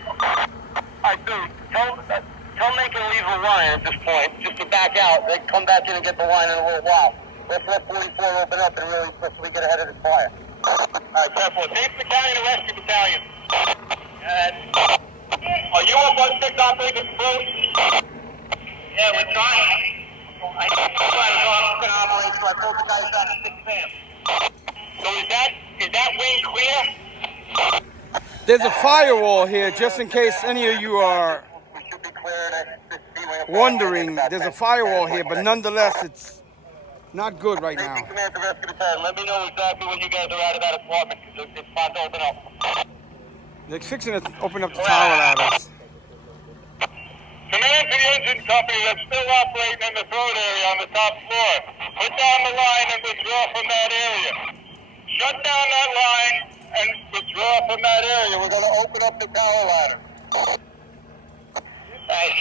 Alright, dude, tell them they can leave the line at this point, just to back out. They come back in and get the line in a little while. Let's let 44 open up and really let's we get ahead of this fire. Alright, 10-4. Same battalion and rescue battalion. Are you up on 6 operating approach? Yeah, we're trying. I was going to operate, so I told the guys down to 6 fam. So is that wing clear? There's a firewall here, just in case any of you are wondering. There's a firewall here, but nonetheless, it's not good right now. Command to rescue battalion. Let me know exactly when you guys are out of that apartment, because it's about to open up. They're fixing to open up the tower ladders. Command to the engine company that's still operating in the throat area on the top floor. Put down the line and withdraw from that area. Shut down that line and withdraw from that area. We're going to open up the tower ladder.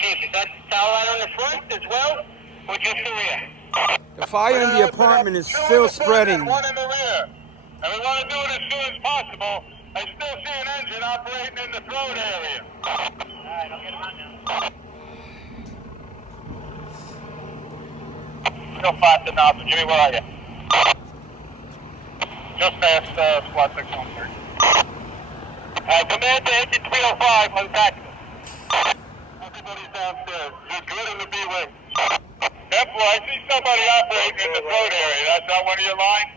Chief, is that tower ladder on the front as well, or just the rear? The fire in the apartment is still spreading. One in the rear. And we want to do it as soon as possible. I still see an engine operating in the throat area. Alright, I'll get him on now. Still fast enough. Jimmy, where are you? Just past squad 613. Command to engine 305 on tactical. Everybody's downstairs. You're good in the B wing. Therefore, I see somebody operating in the throat area. That's not one of your lines?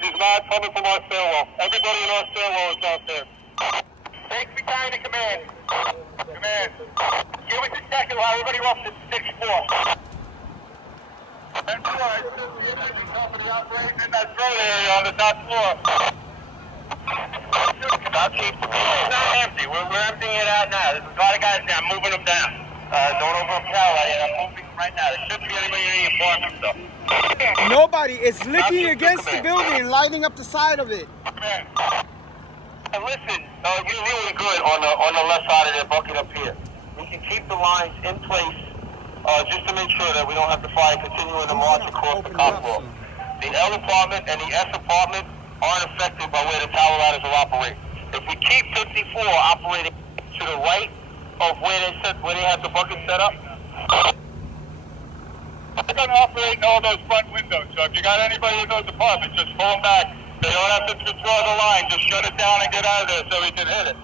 He's not coming from our stairwell. Everybody in our stairwell is downstairs. Take me time to command. Command. Give us a second while everybody off to 6-4. And I still see an engine company operating in that throat area on the top floor. Stop, Chief. It's not empty. We're emptying it out now. There's a lot of guys down. I'm moving them down. Don't open up tower yet. I'm moving right now. There shouldn't be anybody in the apartment, though. Nobody. It's licking against the building and lighting up the side of it. Man. And listen, you're really good on the left side of their bucket up here. We can keep the lines in place just to make sure that we don't have to fire continuing to march across the Cotswold. The L apartment and the S apartment aren't affected by where the tower ladders will operate. If we keep 54 operating to the right of where they have the bucket set up, they're going to operate in all those front windows. So if you got anybody in those apartments, just pull them back. They don't have to withdraw the line. Just shut it down and get out of there so we can hit it.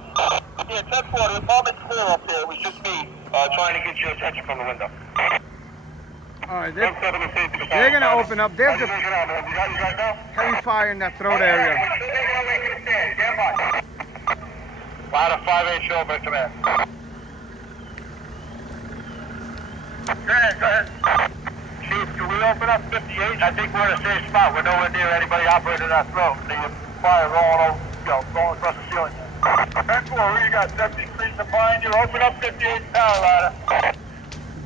Yeah, 10-4, the apartment's clear up there. It was just me trying to get your attention from the window. All right, they're going to open up. There's a heavy fire in that throat area. Ladder 5-8, show up at command. Go ahead. Chief, can we open up 58? I think we're in a safe spot. We're nowhere near anybody operating that throat. The fire rolling across the ceiling. 10-4, who you got? 73 behind you. Open up 58 tower ladder.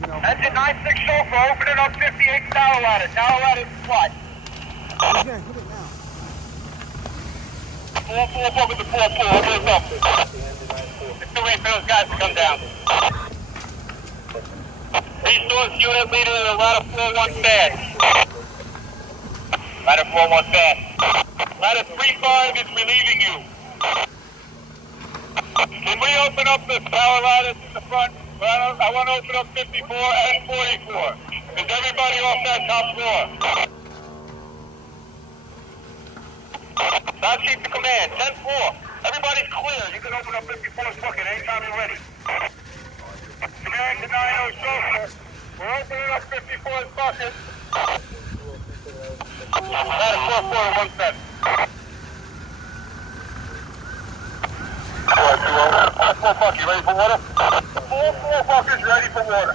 Engine 96 chauffeur, opening up 58 tower ladder. Tower ladder what? He's going to hit it now. 4-4 up with the 4-4. Open it up. It's too late for those guys to come down. Resource unit leader in the ladder 4-1 fast. Ladder 4-1 fast. Ladder 3-5 is relieving you. Can we open up the tower ladders in the front? I want to open up 54 and 44. Is everybody off that top floor? Stop, Chief to command. 10-4. Everybody's clear. You can open up 54's bucket anytime you're ready. Command to 9-0 chauffeur. We're opening up 54's bucket. Ladder 4-4 1-7. 4 bucket, ready for water? 4 buckets ready for water.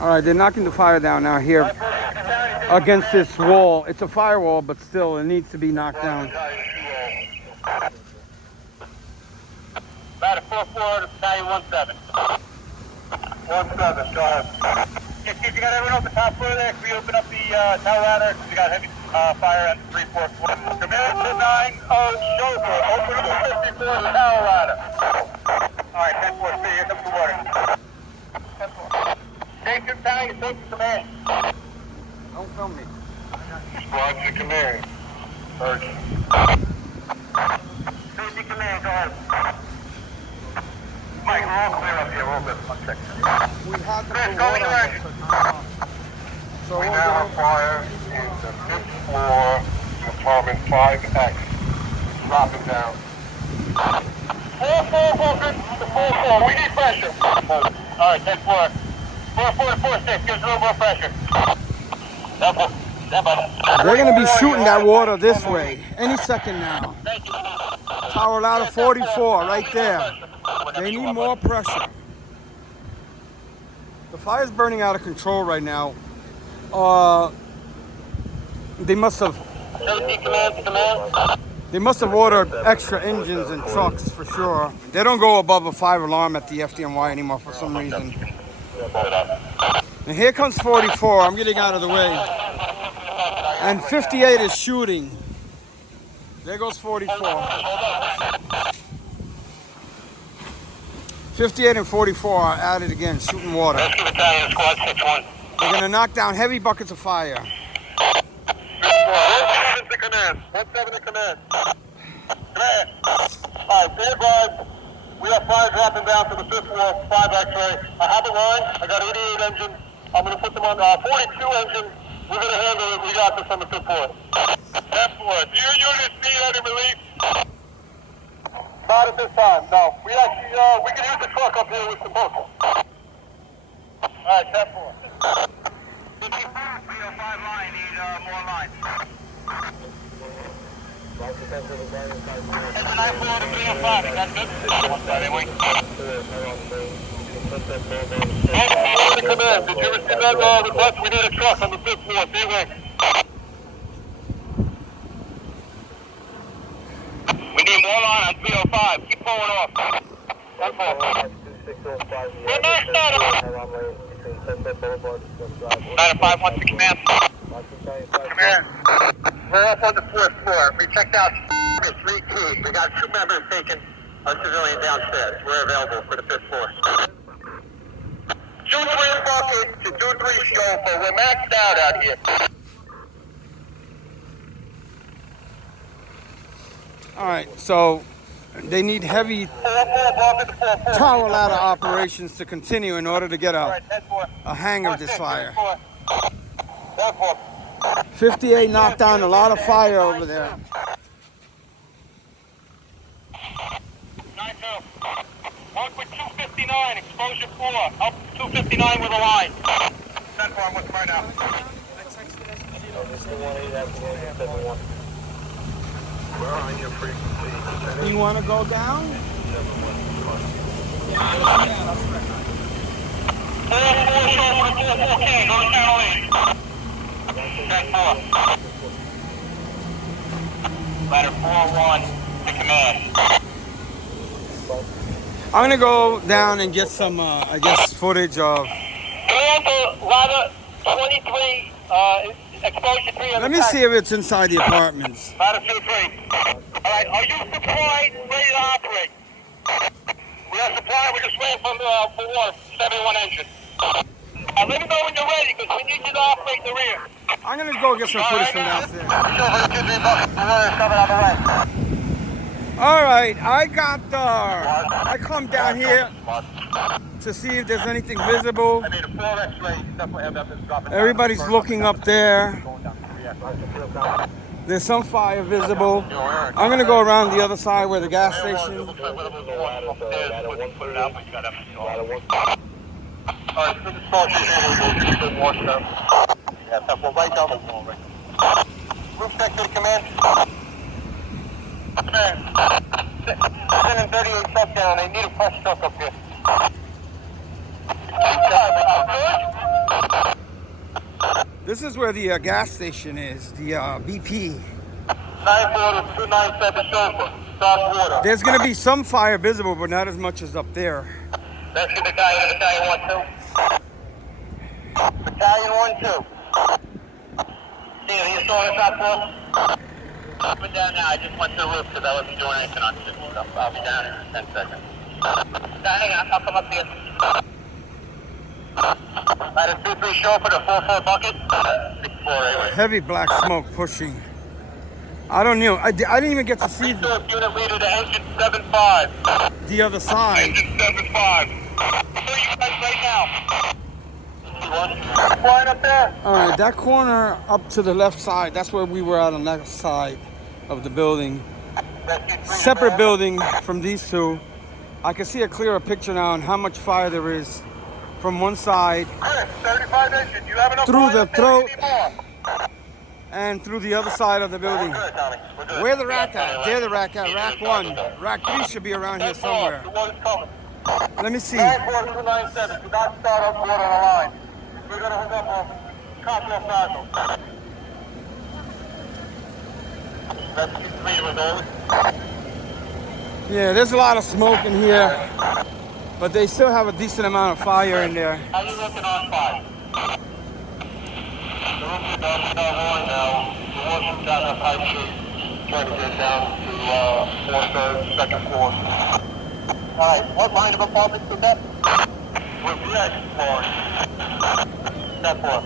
All right, they're knocking the fire down now here against this wall. It's a firewall, but still, it needs to be knocked down. Ladder 4-4 to battalion 1-7. 1-7, go ahead. If you got everyone off the top floor there, can we open up the tower ladder? Because we got heavy fire at 3-4-4. Command to 9-0 chauffeur, open up the 54 tower ladder. Alright, 10-4, here comes the water. 10-4. Take your time, take your command. Don't film me. Squad to command. Urgent. Take your command, go ahead. We had to Chris, put go water in your on engine. it. So We we'll now have go. fire in the 5th floor, apartment 5X. Dropping down. 4-4, to 4-4. We need pressure. All right, 10th floor. 4-4 to 4-6. Gives a little more pressure. They're going to be shooting that water this way any second now. Thank you. Tower ladder 44 right there. They need more pressure. The fire's burning out of control right now. They must have ordered extra engines and trucks for sure. They don't go above a 5 alarm at the FDNY anymore for some reason. And here comes 44. I'm getting out of the way. And 58 is shooting. There goes 44. 58 and 44 are at it again, shooting water. Rescue Battalion, Squad 6-1. They're going to knock down heavy buckets of fire. 1-7 to command. 1-7 to command. Command. All right, stand by. We have fire dropping down to the 5th floor, 5 X-ray. I have a line. I got 88 engine. I'm going to put them on 42 engine. We're going to handle it. We got this on the 5th floor. 10th floor. Do your units need any relief? Not at this time, no. We actually, we can use the truck up here with some boats. All right, 10th floor. 305 line, need more line. It's 9-4 to 305, is that good? Command, did you receive that request? We need a truck on the 5th floor, B-wing. We need more line on 305, keep pulling off. 10-4. We're maxed out. 9-5-1 to command. Command. We're up on the 4th floor. We checked out 3 keys. We got 2 members taking a civilian downstairs. We're available for the 5th floor. 2-3 bucket to 2-3 chauffeur. We're maxed out here. All right, so they need heavy tower ladder operations to continue in order to get a hang of this fire. 58 knocked down a lot of fire over there. 9-2. Work with 259, exposure 4. Up 259 with a line. 10-4, what's right now? We're on your frequency. You want to go down? 4-4 chauffeur to 4-4 King, go to channel 8. 10-4. Ladder 4-1 to command. I'm going to go down and get some, I guess, footage of... Command to ladder 23, exposure 3 on Let me see if it's inside the apartments. Ladder 2-3. Alright, are you supplied, ready to operate? We are supplied, we're just waiting for water, 71 engine. Let me know when you're ready, because we need you to operate the rear. I'm going to go get some footage from downstairs. All right, I come down here to see if there's anything visible. Everybody's looking up there. There's some fire visible. I'm going to go around the other side where the gas station. Roof check to the command. Command. 38 shutdown. They need a fresh truck up here. This is where the gas station is, the BP. 9-4-297 chauffeur. Start water. There's going to be some fire visible, but not as much as up there. Rescue Battalion, Battalion 1-2. Battalion 1-2. Steve, are you still on the top floor? Up and down now. I just went to the roof because I wasn't doing anything on this stuff. I'll be down in 10 seconds. Hang on, I'll come up here. Ladder 2-3 chauffeur to 4-4 bucket. 6-4 Heavy black smoke pushing. I don't know. I didn't even get to see Resource unit leader to engine 7-5. the other side. Engine 7-5. So you guys now. Flying up there. All right, that corner up to the left side, that's where we were at on that side of the building. Separate building from these two. I can see a clearer picture now on how much fire there is from one side Chris, 35 inches. You have enough through fire the up there? You throat need more? and through the other side of the building. We're good, Tommy. We're good. Where the rack at? There the rack at. Rack 1. Rack 3 should be around here somewhere. The water's coming. Let me see. 94297. Do not start up water on the line. We're going to hook up a cocktail nozzle. That's 2-3 with those. Yeah, there's a lot of smoke in here, but they still have a decent amount of fire in there. How you looking on 5? The roof is down to one now. The water's down the pipe shape. Trying to get down to 4/3, second floor. Alright, what line of apartments is that? With the X floor. That floor.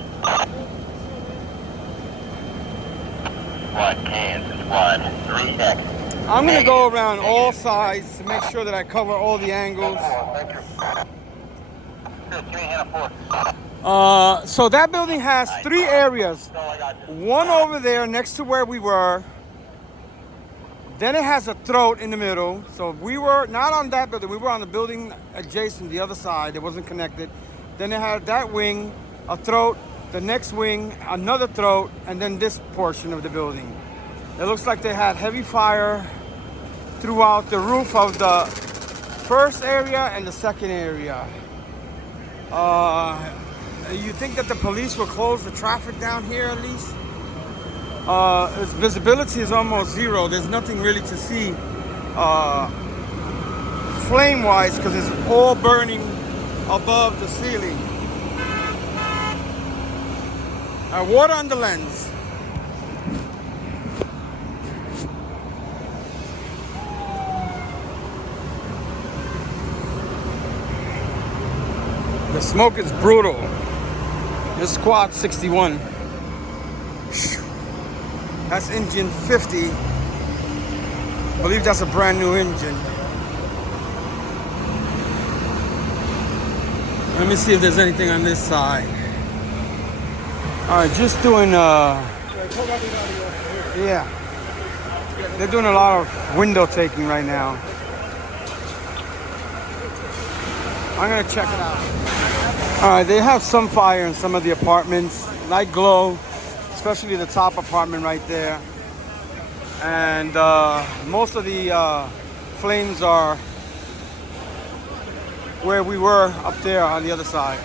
Squad cans, squad. 3 seconds. I'm gonna go around all sides to make sure that I cover all the angles. Thank you. Good, 3 and a 4. So that building has 3 areas. So I got you. One over there next to where we were. Then it has a throat in the middle. So we were not on that building. We were on the building adjacent, the other side. It wasn't connected. Then it had that wing, a throat, the next wing, another throat, and then this portion of the building. It looks like they had heavy fire throughout the roof of the first area and the second area. You think that the police will close the traffic down here at least? Its visibility is almost zero. There's nothing really to see flame-wise because it's all burning above the ceiling. Water on the lens. The smoke is brutal. This squad 61. That's engine 50. I believe that's a brand new engine. Let me see if there's anything on this side. All right, just doing, yeah. They're doing a lot of window taking right now. I'm gonna check it out. All right, they have some fire in some of the apartments, light glow, especially the top apartment right there. And most of the flames are where we were up there on the other side.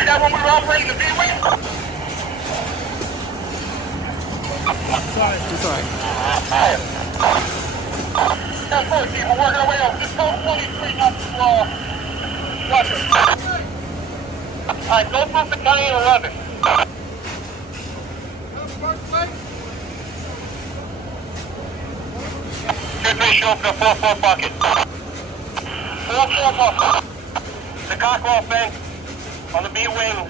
Is that when we were operating the V-wing? Sorry. That's good, team. We're working our way up. Just code 23 up to Russia. Alright, go through Battalion 11. 2-3 show up to the 4-4 bucket. 4-4 bucket. The Cockrell bank on the B-wing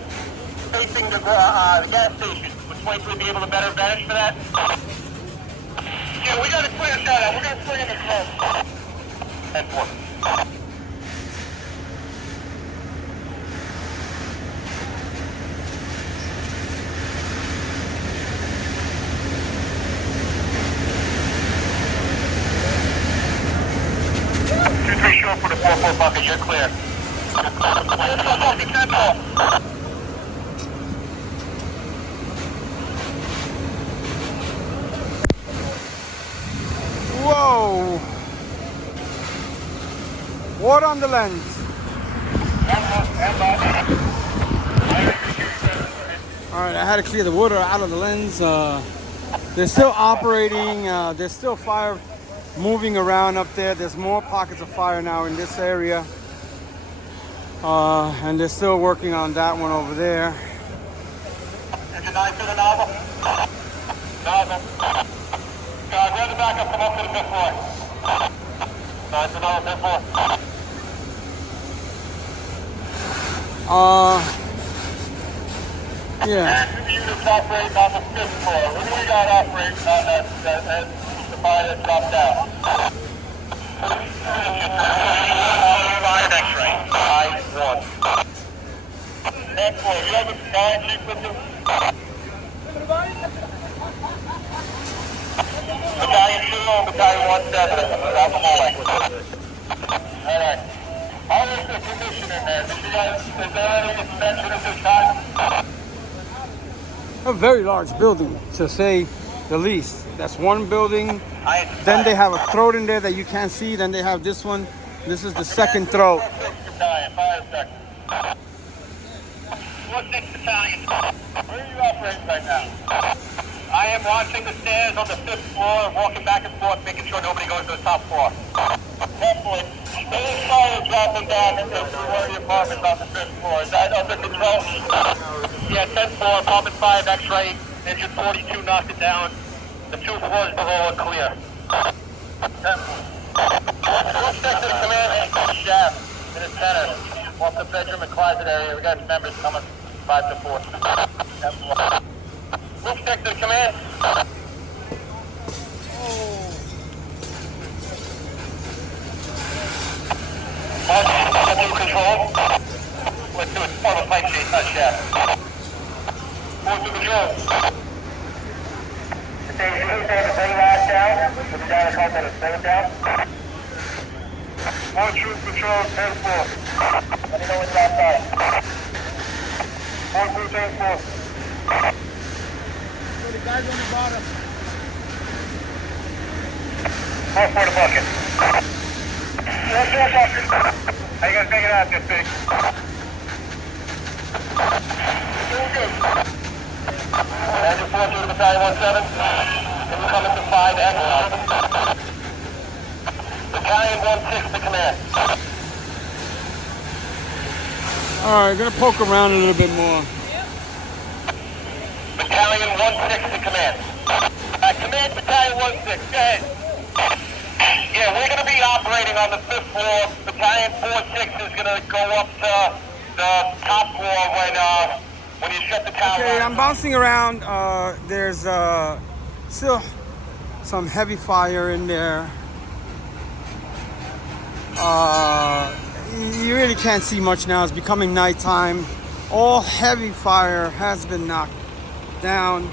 facing the gas station. Would 23 be able to better advantage for that? Yeah, we got to clear that out. We're going to clear the floor. 10-4. Show for the 4-4 bucket, you're clear. Whoa! Water on the lens. All right, I had to clear the water out of the lens. They're still operating. There's still fire moving around up there. There's more pockets of fire now in this area. And they're still working on that one over there. Engine 9 to the nozzle. Nozzle. Grab the backup, come up to the 5th floor. 9 to nozzle, 5th floor. Yeah. Active units operating on the 5th floor. Who do we got operating on that the fire that dropped down? 5 X-ray. 5-1. Next floor. You have a fire chief with you? Battalion 2 and Battalion 17 down the hallway. Alright. How is the condition in there? Is there any inspection at this time? A very large building, to say the least. That's one building. Then they have a throat in there that you can't see. Then they have this one. This is the second throat. Battalion, fire sector. 4-6 Battalion. Where are you operating right now? I am watching the stairs on the 5th floor, walking back and forth, making sure nobody goes to the top floor. Definitely. There is fire dropping down into one of the apartments on the 5th floor. Is that under control? Yeah, 10th floor, apartment 5, X-ray, engine 42 knocked it down. The 2 floors below are clear. 10th floor. Let's check to the command shaft in the center, off the bedroom and closet area. We got members coming 5 to 4. 10th floor. Let's check to the command. Control. Let's do it. More of a pipe chase, not shaft. Forward to control. Station 2, the thing last down. Put down the contact and stay down. One true control, 10 floor. Let me know what's outside. 1 through 10 floor. So the guys on the bottom. 4 for the bucket. Let's go, bucket. How you gonna take it out this big? Doing good. Engine 4 to the Battalion 17. Then we come into 5X. Battalion 16 to command. All right, gonna poke around a little bit more. Battalion 16 to command. Command Battalion 16. Go ahead. Yeah, we're going to be operating on the 5th floor. Battalion 46 is going to go up to the top floor when you shut the tower. Okay, I'm bouncing around. There's still some heavy fire in there. You really can't see much now. It's becoming nighttime. All heavy fire has been knocked down.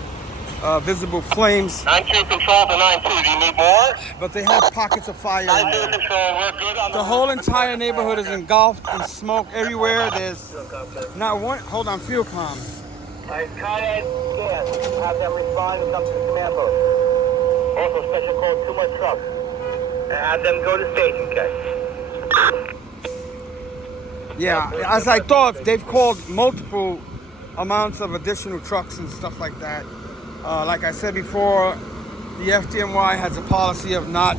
Visible flames. 9-2 control to 9-2. Do you need more? But they have pockets of fire in 9-2 there. control. We're good on The whole entire neighborhood is engulfed in smoke everywhere. There's not one. Hold on, fuel comm. Alright, Conrad, scan. Have them respond and come to the command post. Also, special call 2 more trucks. And have them go to station, okay? Yeah, as I thought, they've called multiple amounts of additional trucks and stuff like that. Like I said before, the FDNY has a policy of not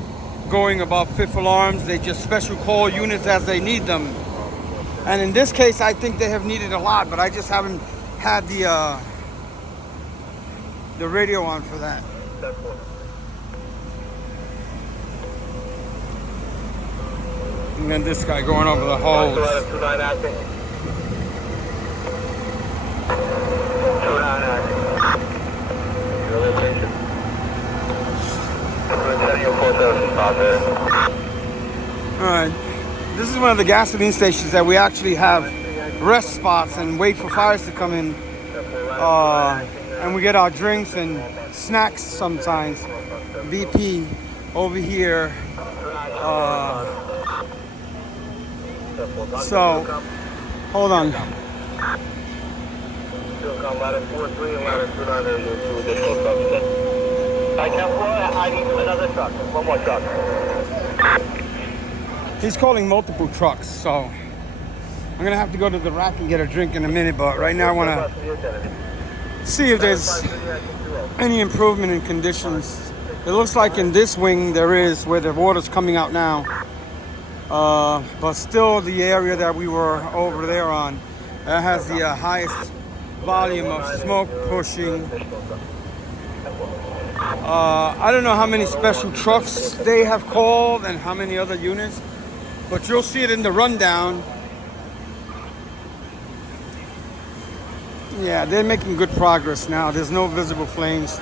going above 5th alarms. They just special call units as they need them. And in this case, I think they have needed a lot, but I just haven't had the radio on for that. And then this guy going over the holes. 29 acting. 29 acting. Your location. All right, this is one of the gasoline stations that we actually have rest spots and wait for fires to come in. And we get our drinks and snacks sometimes. BP over here. So, hold on. Ladder 4-3 and ladder 2-9, there's 2 additional trucks. I need another truck. One more truck. He's calling multiple trucks, so I'm gonna have to go to the rack and get a drink in a minute, but right now I wanna see if there's any improvement in conditions. It looks like in this wing there is, where the water's coming out now. But still the area that we were over there on, that has the highest volume of smoke pushing. I don't know how many special trucks they have called and how many other units, but you'll see it in the rundown. Yeah, they're making good progress now. There's no visible flames.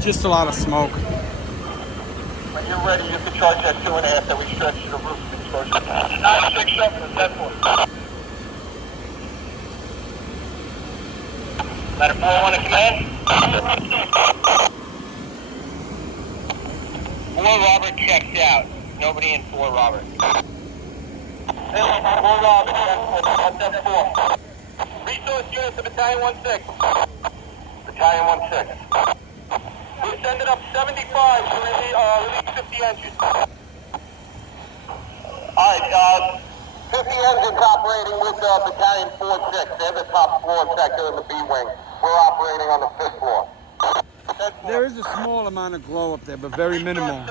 Just a lot of smoke. When you're ready, you can charge that 2.5 that we stretched to the roof of the exposure. 967 and 10-4. Ladder 4 on the command. 4 Robert checked out. Nobody in 4 Robert. 4 Robert, 10-4. Resource units to Battalion 16. Battalion 16. We send it up 75 to release 50 engines. Alright, 50 engines operating with Battalion 4-6. They're the top floor sector in the B wing. We're operating on the 5th floor. There is a small amount of glow up there, but very minimal.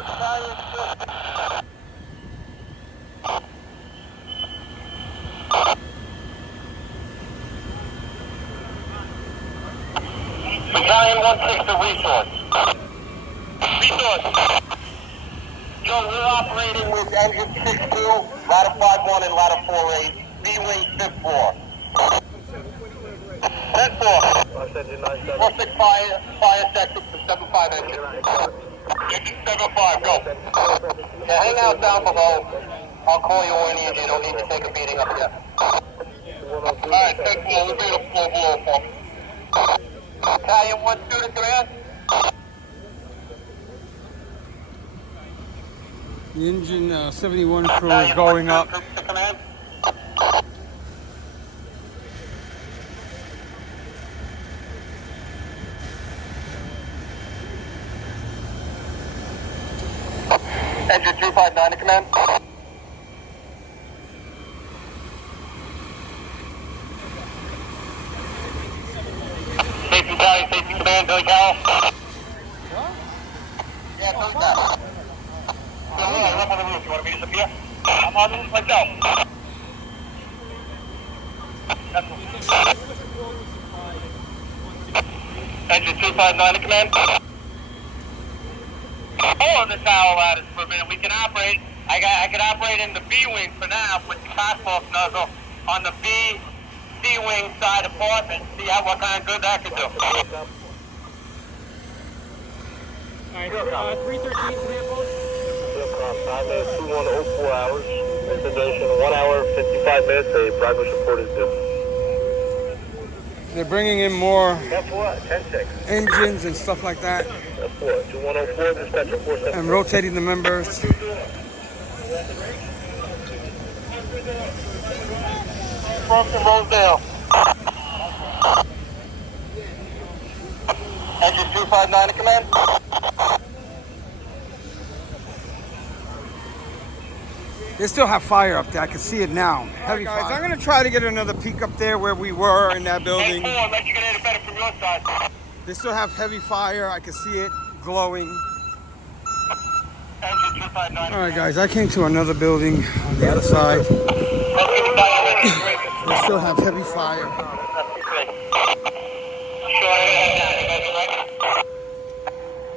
Battalion 1-6 to resource. Resource. Joe, we're operating with engine 6-2, ladder 5-1 and ladder 4-8, B-wing 5th floor. 10-4. 4-6 fire sector to 7-5 engine. Engine 7-5, go. Yeah, hang out down below. I'll call you when you don't need to take a beating up yet. Alright, 10-4, we'll be the floor below, folks. Battalion 1-2 to command. The engine 71 crew is going up. To command. Engine 259 to command. Safety battalion, safety command, Billy Carroll. Yeah, Billy Carroll. I'm up on the roof. You want me to disappear? I'm on the roof myself. Engine 259 to command. Hold on the tower ladders for a minute. We can operate. I can operate in the B wing for now with the cockpit nozzle on the B C wing side apartment. See what kind of good that could do. Alright, 313 examples. 5 minutes, 2104 hours. Destination 1 hour, 55 minutes. A progress report is due. They're bringing in more 10-4, 10-6. engines and stuff like that, 4, 2104, dispatcher 47. and rotating the members. Bronx and Rosedale. Engine 259 to command. They still have fire up there. I can see it now. Heavy fire. I'm going to try to get another peek up there where we were in that building. 10-4, let you get it better from your side. They still have heavy fire. I can see it glowing. Engine 259. All right, guys. I came to another building on the other side. They still have heavy fire.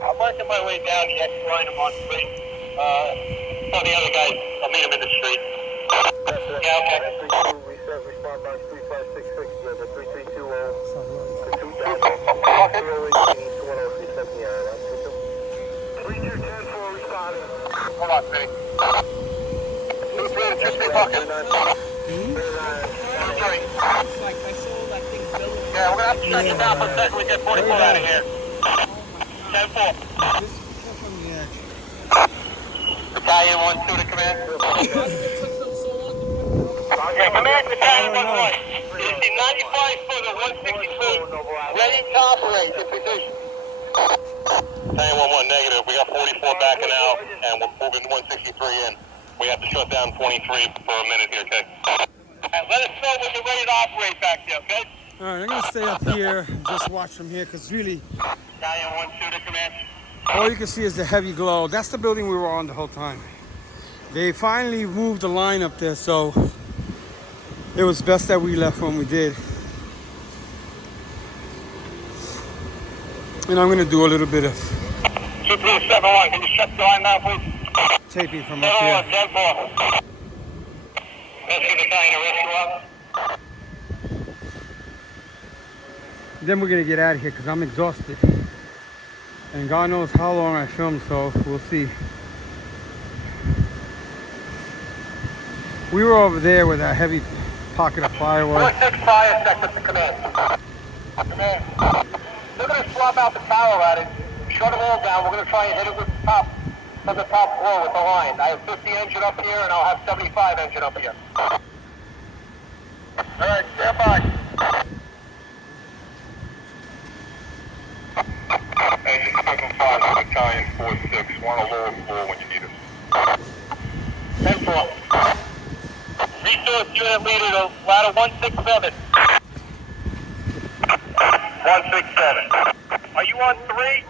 I'm working my way down the X line. I'm on street. Tell the other guys I'll meet them in the street. Yeah, okay. Respond box 3566. You have a 3320. Hold on, Vinny. 23 bucket. Yeah, we're gonna have to check it down for a second. We get 44 out of here. 10-4. Battalion 1-2 to command. Okay, command Battalion 1-1. Is the 95 for the 162 ready to operate in position? Battalion 1-1 negative. We got 44 backing out, and we're moving 163 in. We have to shut down 23 for a minute here, okay? And let us know when you're ready to operate back there, okay? All right, I'm going to stay up here and just watch from here because really Battalion 1-2 to command. all you can see is the heavy glow. That's the building we were on the whole time. They finally moved the line up there, so it was best that we left when we did. And I'm going to do a little bit of 2371, can you shut the line down, please? taping from up here. 10-4. Rescue battalion, rescue up. then we're gonna get out of here because I'm exhausted. And God knows how long I filmed, so we'll see. We were over there with a heavy pocket of firewood. 46 fire sector to command. Command. They're going to swap out the tower at it, shut it all down. We're going to try and hit it with the top, from the top floor with the line. I have 50 engine up here and I'll have 75 engine up here. Alright, stand by. Engine 75, battalion 46, one on the lower floor when you need us. 10-4. Resource unit leader to ladder 167. 167. Are you on 3?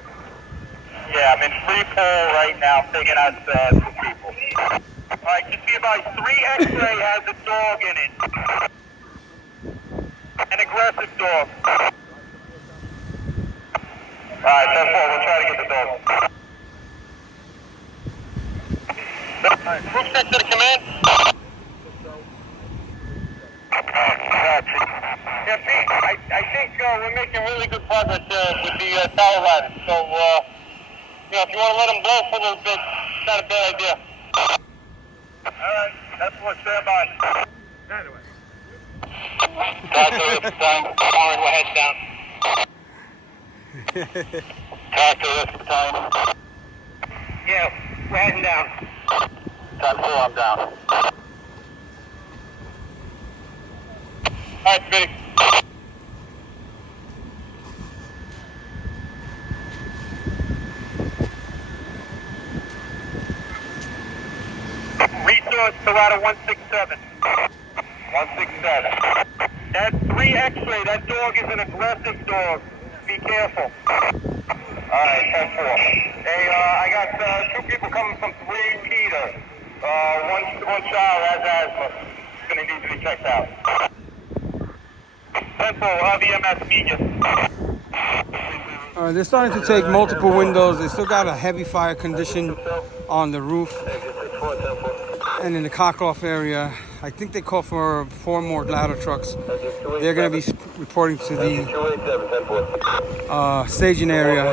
Yeah, I'm in free pull right now, taking out 2 people. Alright, just be about 3 X-ray has a dog in it. An aggressive dog. Alright, 10-4, we'll try to get the dog. Group sector to command. Yeah, Pete, I think we're making really good progress with the tower ladder. So, you know, if you want to let them blow for a little bit, it's not a bad idea. Alright, that's what stand by. Anyway. Talk to us, Warren, we're heads down. Talk to us, battalion. Yeah, we're heading down. 10-4, I'm down. Alright, Smitty. Resource to ladder 167. 167. That's 3 X-ray. That dog is an aggressive dog. Be careful. Alright, 10-4. Hey, I got 2 people coming from 3 Peter. One child has asthma. It's gonna need to be checked out. 10-4, VMS media. All right, they're starting to take multiple windows. They still got a heavy fire condition on the roof and in the cock-off area. I think they call for 4 more ladder trucks. They're going to be reporting to the staging area,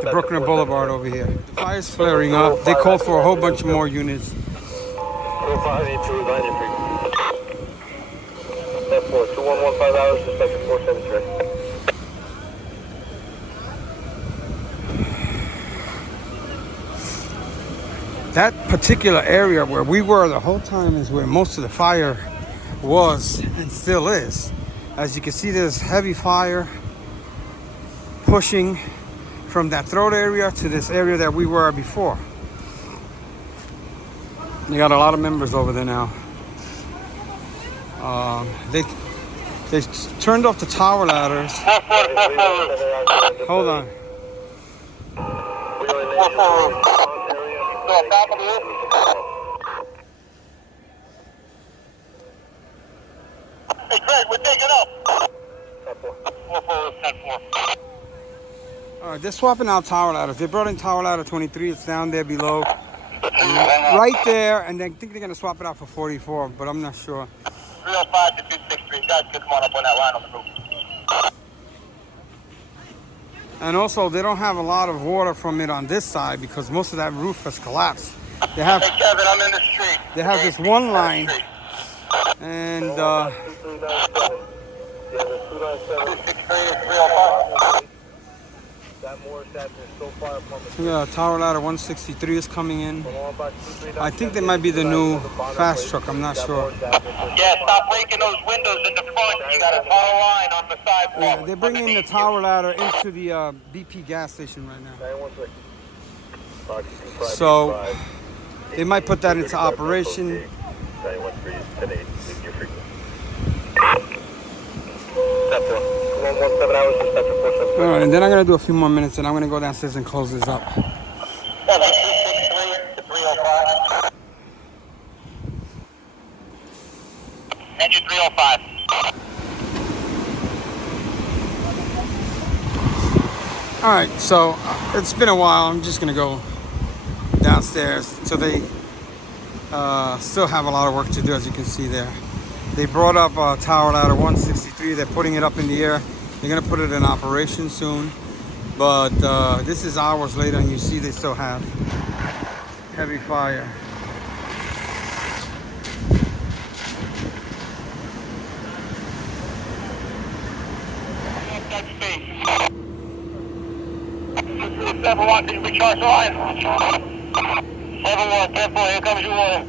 the Bruckner Boulevard over here. The fire's flaring up. They called for a whole bunch more units. 2115 hours, suspected 473. That particular area where we were the whole time is where most of the fire was and still is. As you can see, there's heavy fire pushing from that throat area to this area that we were before. They got a lot of members over there now. They turned off the tower ladders. Hold on. Hey, Greg, we're taking up. 4-4. All right, they're swapping out tower ladders. They brought in tower ladder 23. It's down there below, right there, and I think they're gonna swap it out for 44, but I'm not sure. 305 to 263. Guys, come on up on that line on the roof. And also, they don't have a lot of water from it on this side because most of that roof has collapsed. They have. Hey, Kevin, I'm in the street. They have this one line, and 263 tower ladder 163 is coming in. I think they might be the new fast truck. I'm not sure. Yeah, stop breaking those windows in the front. You got a tall line on the sidewalk. Yeah, they're bringing the tower ladder into the BP gas station right now. So they might put that into operation. All right, and then I'm gonna do a few more minutes, and I'm gonna go downstairs and close this up. Engine 305. All right, so it's been a while. I'm just gonna go downstairs. So they still have a lot of work to do, as you can see there. They brought up tower ladder 163. They're putting it up in the air. They're gonna put it in operation soon. But this is hours later, and you see they still have heavy fire. Level 1, can you recharge the line? Level 1, 10-4, here comes your water.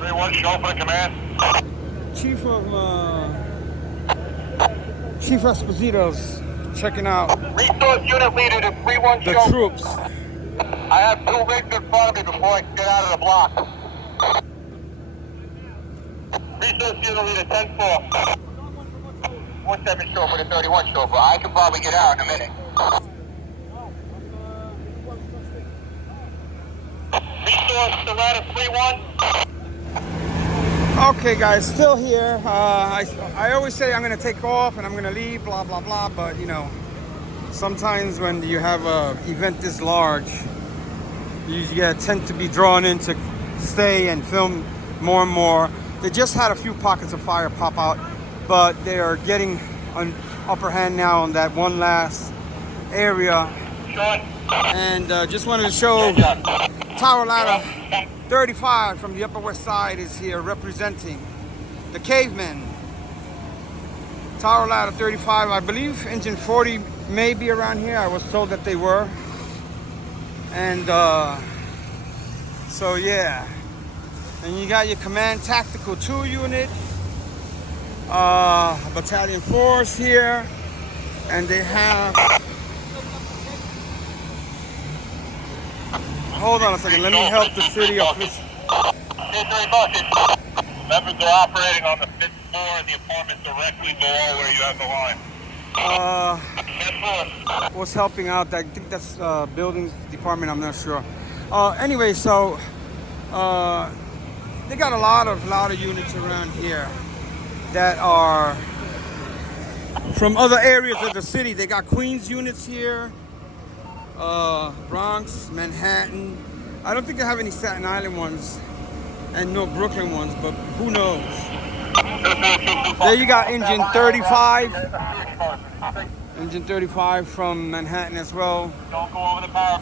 3-1, show for the command. Chief Esposito's checking out Resource unit leader to 3-1 the show. troops. I have 2 rigs in front of me before I can get out of the block. Resource unit leader 10-4. 1-7 chauffeur to 31 chauffeur. I can probably get out in a minute. Resource to ladder 3-1. Okay, guys, still here. I always say I'm gonna take off and I'm gonna leave, blah blah blah. But you know, sometimes when you have a event this large, you tend to be drawn in to stay and film more and more. They just had a few pockets of fire pop out, but they are getting an upper hand now on that one last area. And just wanted to show Tower Ladder 35 from the Upper West Side is here representing the Cavemen. Tower Ladder 35, I believe engine 40 may be around here. I was told that they were. And so yeah. And you got your Command Tactical 2 unit, Battalion Force here, and they have, hold on a second, let me help the city official. Members are operating on the 5th floor and the apartment directly below where you have the line. Was helping out, I think that's buildings department, I'm not sure. Anyway, so they got a lot of units around here that are from other areas of the city. They got Queens units here, Bronx, Manhattan. I don't think they have any Staten Island ones and no Brooklyn ones, but who knows? There you got engine 35. Engine 35 from Manhattan as well.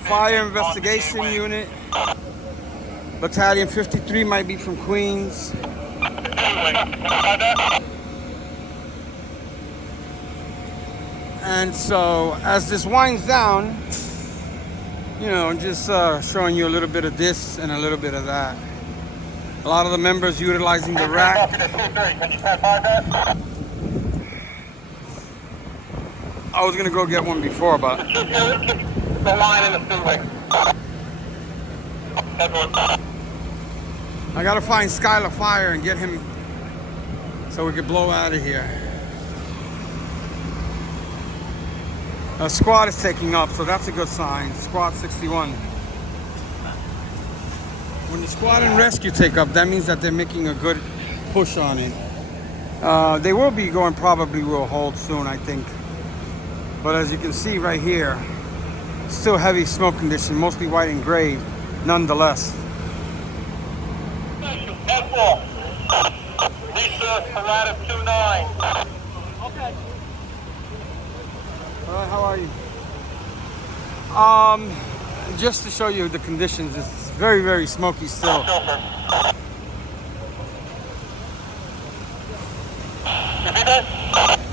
Fire investigation unit. Battalion 53 might be from Queens. And so as this winds down, you know, I'm just showing you a little bit of this and a little bit of that. A lot of the members utilizing the rack. I was gonna go get one before, but the line in the freeway. I gotta find Skylar Fire and get him so we can blow out of here. A squad is taking up, so that's a good sign. Squad 61. When the squad and rescue take up, that means that they're making a good push on it. They will be going, probably will hold soon, I think. But as you can see right here, still heavy smoke condition, mostly white and gray, nonetheless. Resource Parada 29. Okay. All right, how are you? Just to show you the conditions, it's very, very smoky still.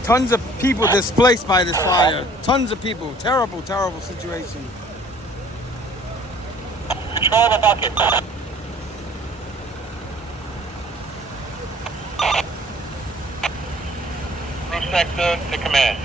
Tons of people displaced by this fire. Tons of people. Terrible, terrible situation. Control the bucket. Roof sector to command.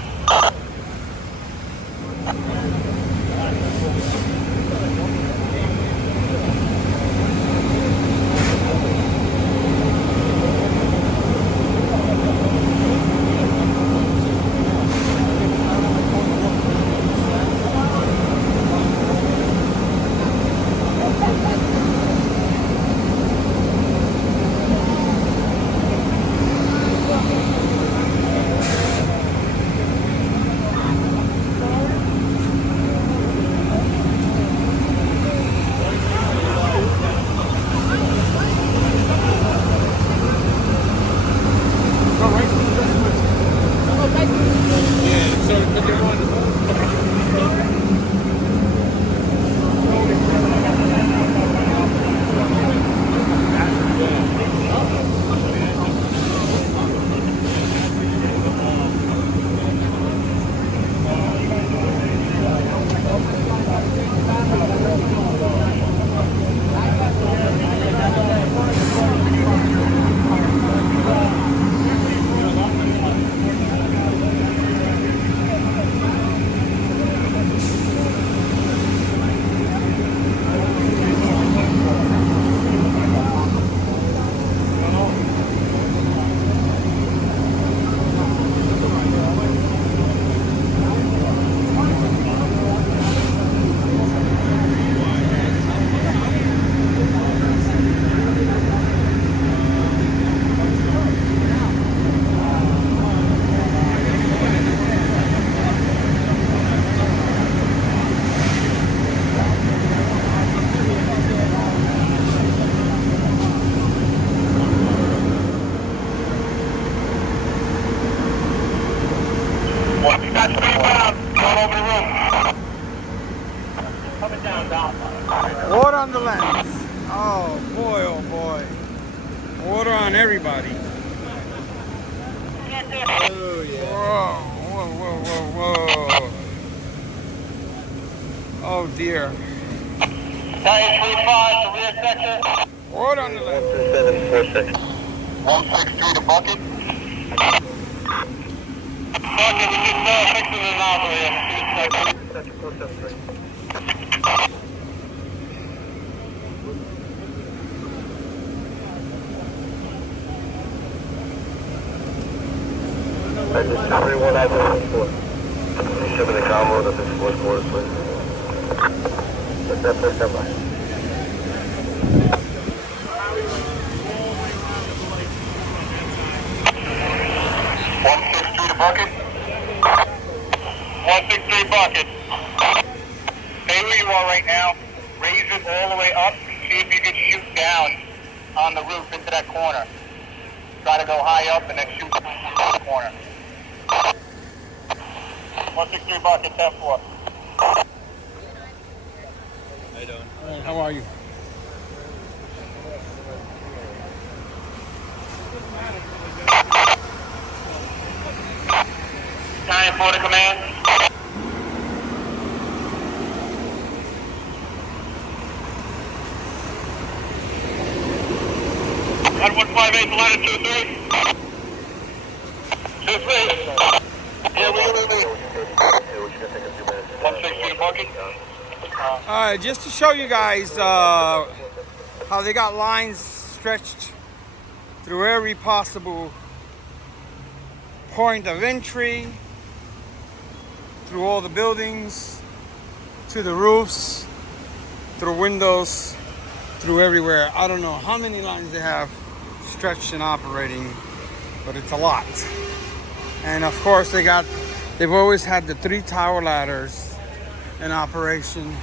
Oh, yeah. Whoa, whoa, whoa, whoa, whoa. Oh dear. Titan 35, the rear sector. What on the left? 12746. 163 to bucket. Bucket, we just fixing the nozzle here. Sector 473. I just 31 out of 4. Shipping the combo to this fourth quarter, please. Let's step by. Bucket. 163 bucket. Stay where you are right now. Raise it all the way up. See if you can shoot down on the roof into that corner. Try to go high up and then shoot down the corner. 163 bucket, 10-4. How you doing? How are you? Time for the command. At 158, line 23. 23. Yeah, we. 163 bucket. Alright, just to show you guys how they got lines stretched through every possible point of entry, through all the buildings, to the roofs, through windows, through everywhere. I don't know how many lines they have stretched and operating, but it's a lot. And of course they've always had the 3 tower ladders in operation.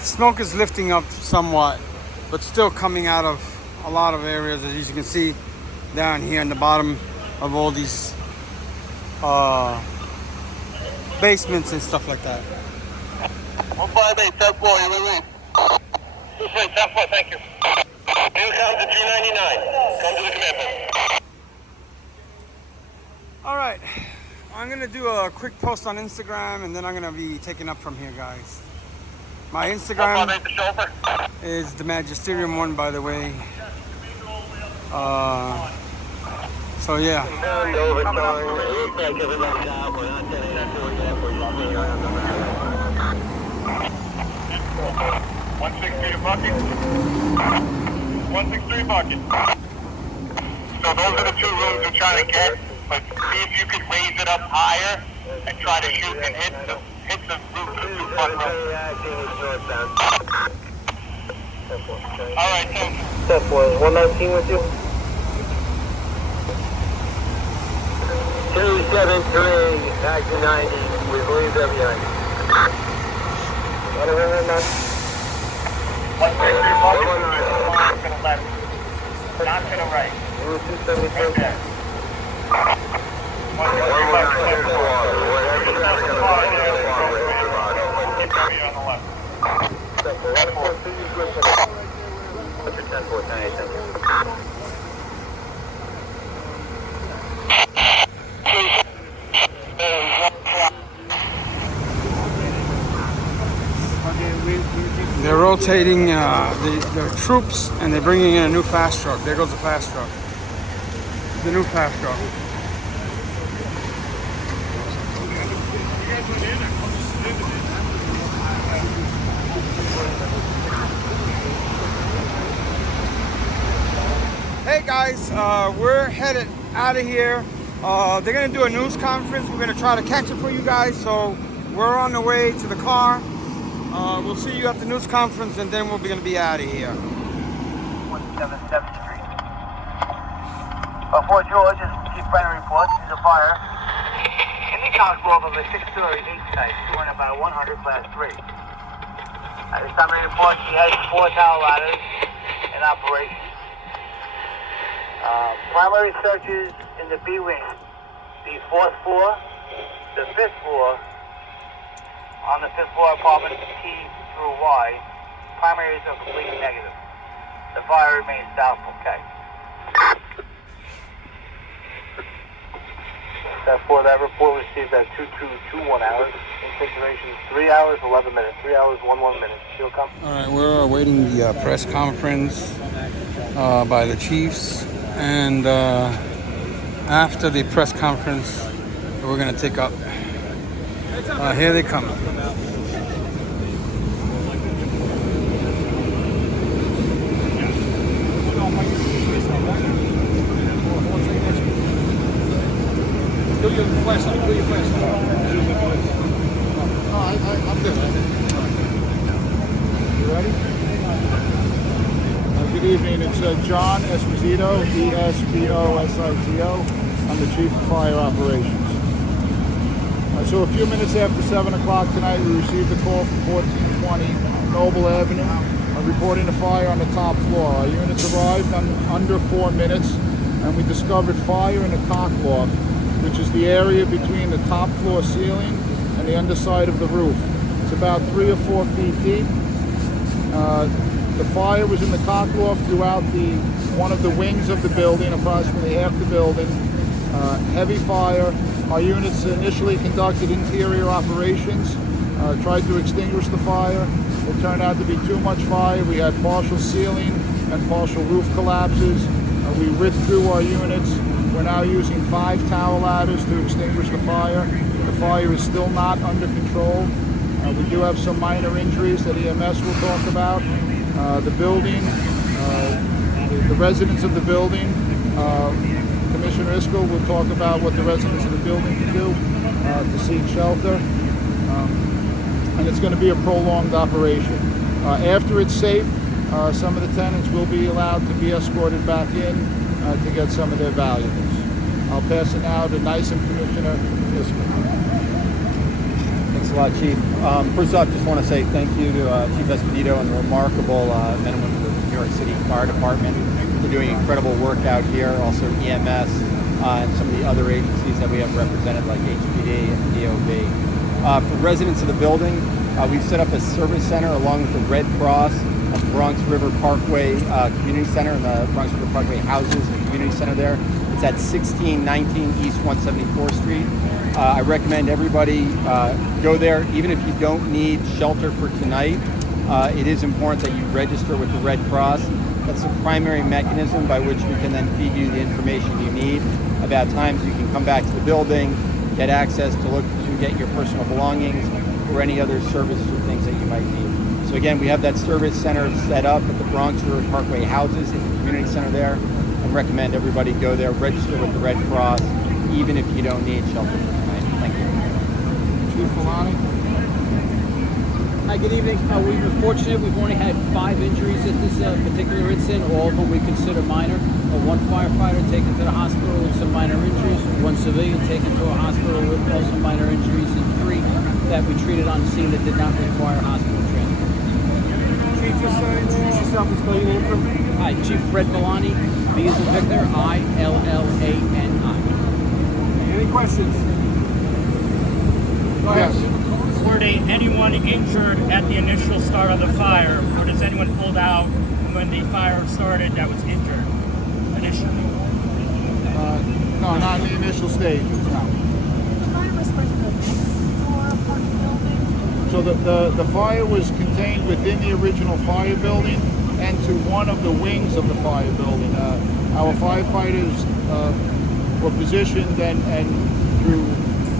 Smoke is lifting up somewhat, but still coming out of a lot of areas, as you can see down here in the bottom of all these basements and stuff like that. 158, 10-4, you release. 10-4, thank you. New count to 299. Come to the command post. All right, I'm gonna do a quick post on Instagram, and then I'm gonna be taking up from here, guys. My Instagram is the Magisterium one, by the way. So yeah. One 163 bucket. 163 bucket. So those are the 2 rooms we're trying to get, but see if you could raise it up higher and try to shoot and hit the roof of the 2 front rooms. All right, thank you. 10-4, is 119 with you? 273, back to 90. We believe they're behind. 163 bucket. To the left. Not to the right. 273. Right there. 163 bucket. On the left. 10-4, 10-4. They're rotating the troops, and they're bringing in a new fast truck. There goes the fast truck. The new fast truck. Hey guys, we're headed out of here. They're gonna do a news conference. We're gonna try to catch it for you guys. So we're on the way to the car. We'll see you at the news conference, and then we're gonna be out of here. 177th Street. Fort George, Chief Brennan reports, there's a fire in the Cotswold of a 6-story H-type, 200 by 100 class 3. At this time, he reports he has 4 tower ladders in operation. Primary searches in the B wing, the 4th floor, the 5th floor. On the 5th floor apartment, T through Y, primaries are completely negative. The fire remains doubtful. Okay. 4, that report received at 2221 hours. Intake duration is 3 hours, 11 minutes. 3 hours, 11 minutes. Still come. All right, we're awaiting the press conference by the chiefs, and after the press conference, we're gonna take up. Here they come. Kill your flashlight. I'm good. You ready? Good evening. It's John Esposito, E-S-P-O-S-I-T-O. I'm the Chief of Fire Operations. So a few minutes after 7 o'clock tonight, we received a call from 1420 Noble Avenue reporting a fire on the top floor. Our units arrived in under 4 minutes, and we discovered fire in the cock loft, which is the area between the top floor ceiling and the underside of the roof. It's about 3 or 4 feet deep. The fire was in the cock loft throughout one of the wings of the building, approximately half the building. Heavy fire. Our units initially conducted interior operations, tried to extinguish the fire. It turned out to be too much fire. We had partial ceiling and partial roof collapses. We withdrew our units. We're now using 5 tower ladders to extinguish the fire. The fire is still not under control. We do have some minor injuries that EMS will talk about. The building, the residents of the building, Commissioner Isco will talk about what the residents of the building can do to seek shelter. And it's going to be a prolonged operation. After it's safe, some of the tenants will be allowed to be escorted back in to get some of their valuables. I'll pass it now to NYSEM Commissioner Isco. Thanks a lot, Chief. First off, just want to say thank you to Chief Esposito and the remarkable men and women of the New York City Fire Department for doing incredible work out here. Also EMS and some of the other agencies that we have represented, like HPD and DOB. For residents of the building, we've set up a service center along with the Red Cross at the Bronx River Parkway Community Center, and the Bronx River Parkway houses the community center there. It's at 1619 East 174th Street. I recommend everybody go there, even if you don't need shelter for tonight. It is important that you register with the Red Cross. That's the primary mechanism by which we can then feed you the information you need about times you can come back to the building, get access to get your personal belongings, or any other services or things that you might need. So again, we have that service center set up at the Bronx River Parkway houses in the community center there. I recommend everybody go there, register with the Red Cross, even if you don't need shelter for tonight. Thank you. Chief Fdny. Hi, good evening. We've been fortunate. We've only had 5 injuries at this particular incident. All of them we consider minor. 1 firefighter taken to the hospital with some minor injuries, 1 civilian taken to a hospital with also minor injuries, and 3 that we treated on scene that did not require hospital transport. Chief, just introduce yourself and spell your name for me. Hi, Chief Fdny, V as in Victor, I-L-L-A-N-I. Any questions? Go ahead. Yes. Were anyone injured at the initial start of the fire, or does anyone pulled out when the fire started that was injured initially? No, not in the initial stages, no. The fire was like the next door part of the building? So the fire was contained within the original fire building and to one of the wings of the fire building. Our firefighters were positioned and through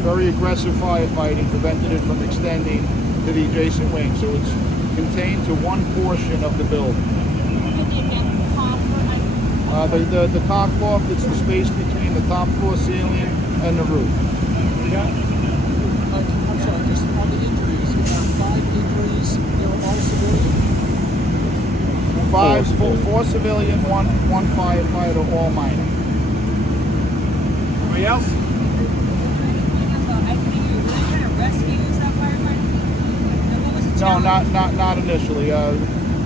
very aggressive firefighting prevented it from extending to the adjacent wing. So it's contained to one portion of the building. The cock loft, it's the space between the top floor ceiling and the roof. Yeah. I'm sorry, just on the injuries, you have 5 injuries, they were all civilian? 4 civilian, one firefighter, all minor. Anybody else? No, not initially.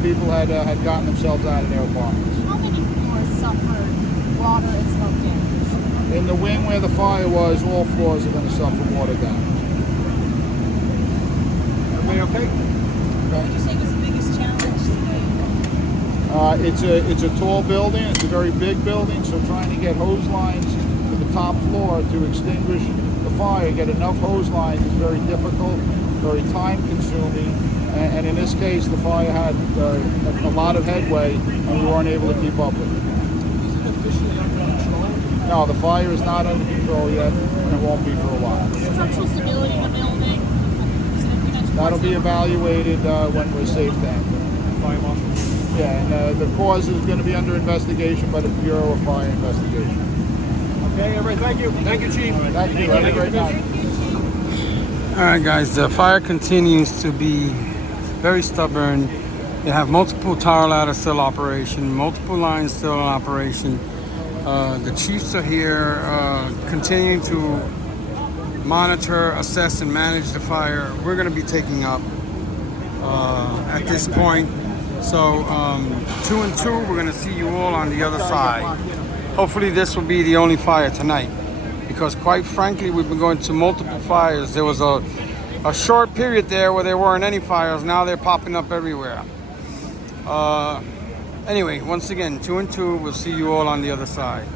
People had gotten themselves out of their apartments. How many floors suffered water and smoke damage? In the wing where the fire was, all floors are going to suffer water damage. Everybody okay? What would you say was the biggest challenge today? It's a tall building. It's a very big building, so trying to get hose lines to the top floor to extinguish the fire. Get enough hose lines is very difficult, very time consuming, and in this case the fire had a lot of headway and we weren't able to keep up with it. Is it officially under control? No, the fire is not under control yet and it won't be for a while. Structural stability of the building. Is there anything that's That'll be evaluated when we're safe to enter. Fire marshal. Yeah, and the cause is going to be under investigation by the Bureau of Fire Investigation. Okay, everybody, thank you. Thank you, Chief. Thank you. Have a great night. All right, guys, the fire continues to be very stubborn. They have multiple tower ladders still operation, multiple lines still in operation. The chiefs are here continuing to monitor, assess, and manage the fire. We're going to be taking up at this point. So 2 and 2, we're going to see you all on the other side. Hopefully this will be the only fire tonight, because quite frankly we've been going to multiple fires. There was a short period there where there weren't any fires. Now they're popping up everywhere. Anyway, once again, 2 and 2, we'll see you all on the other side.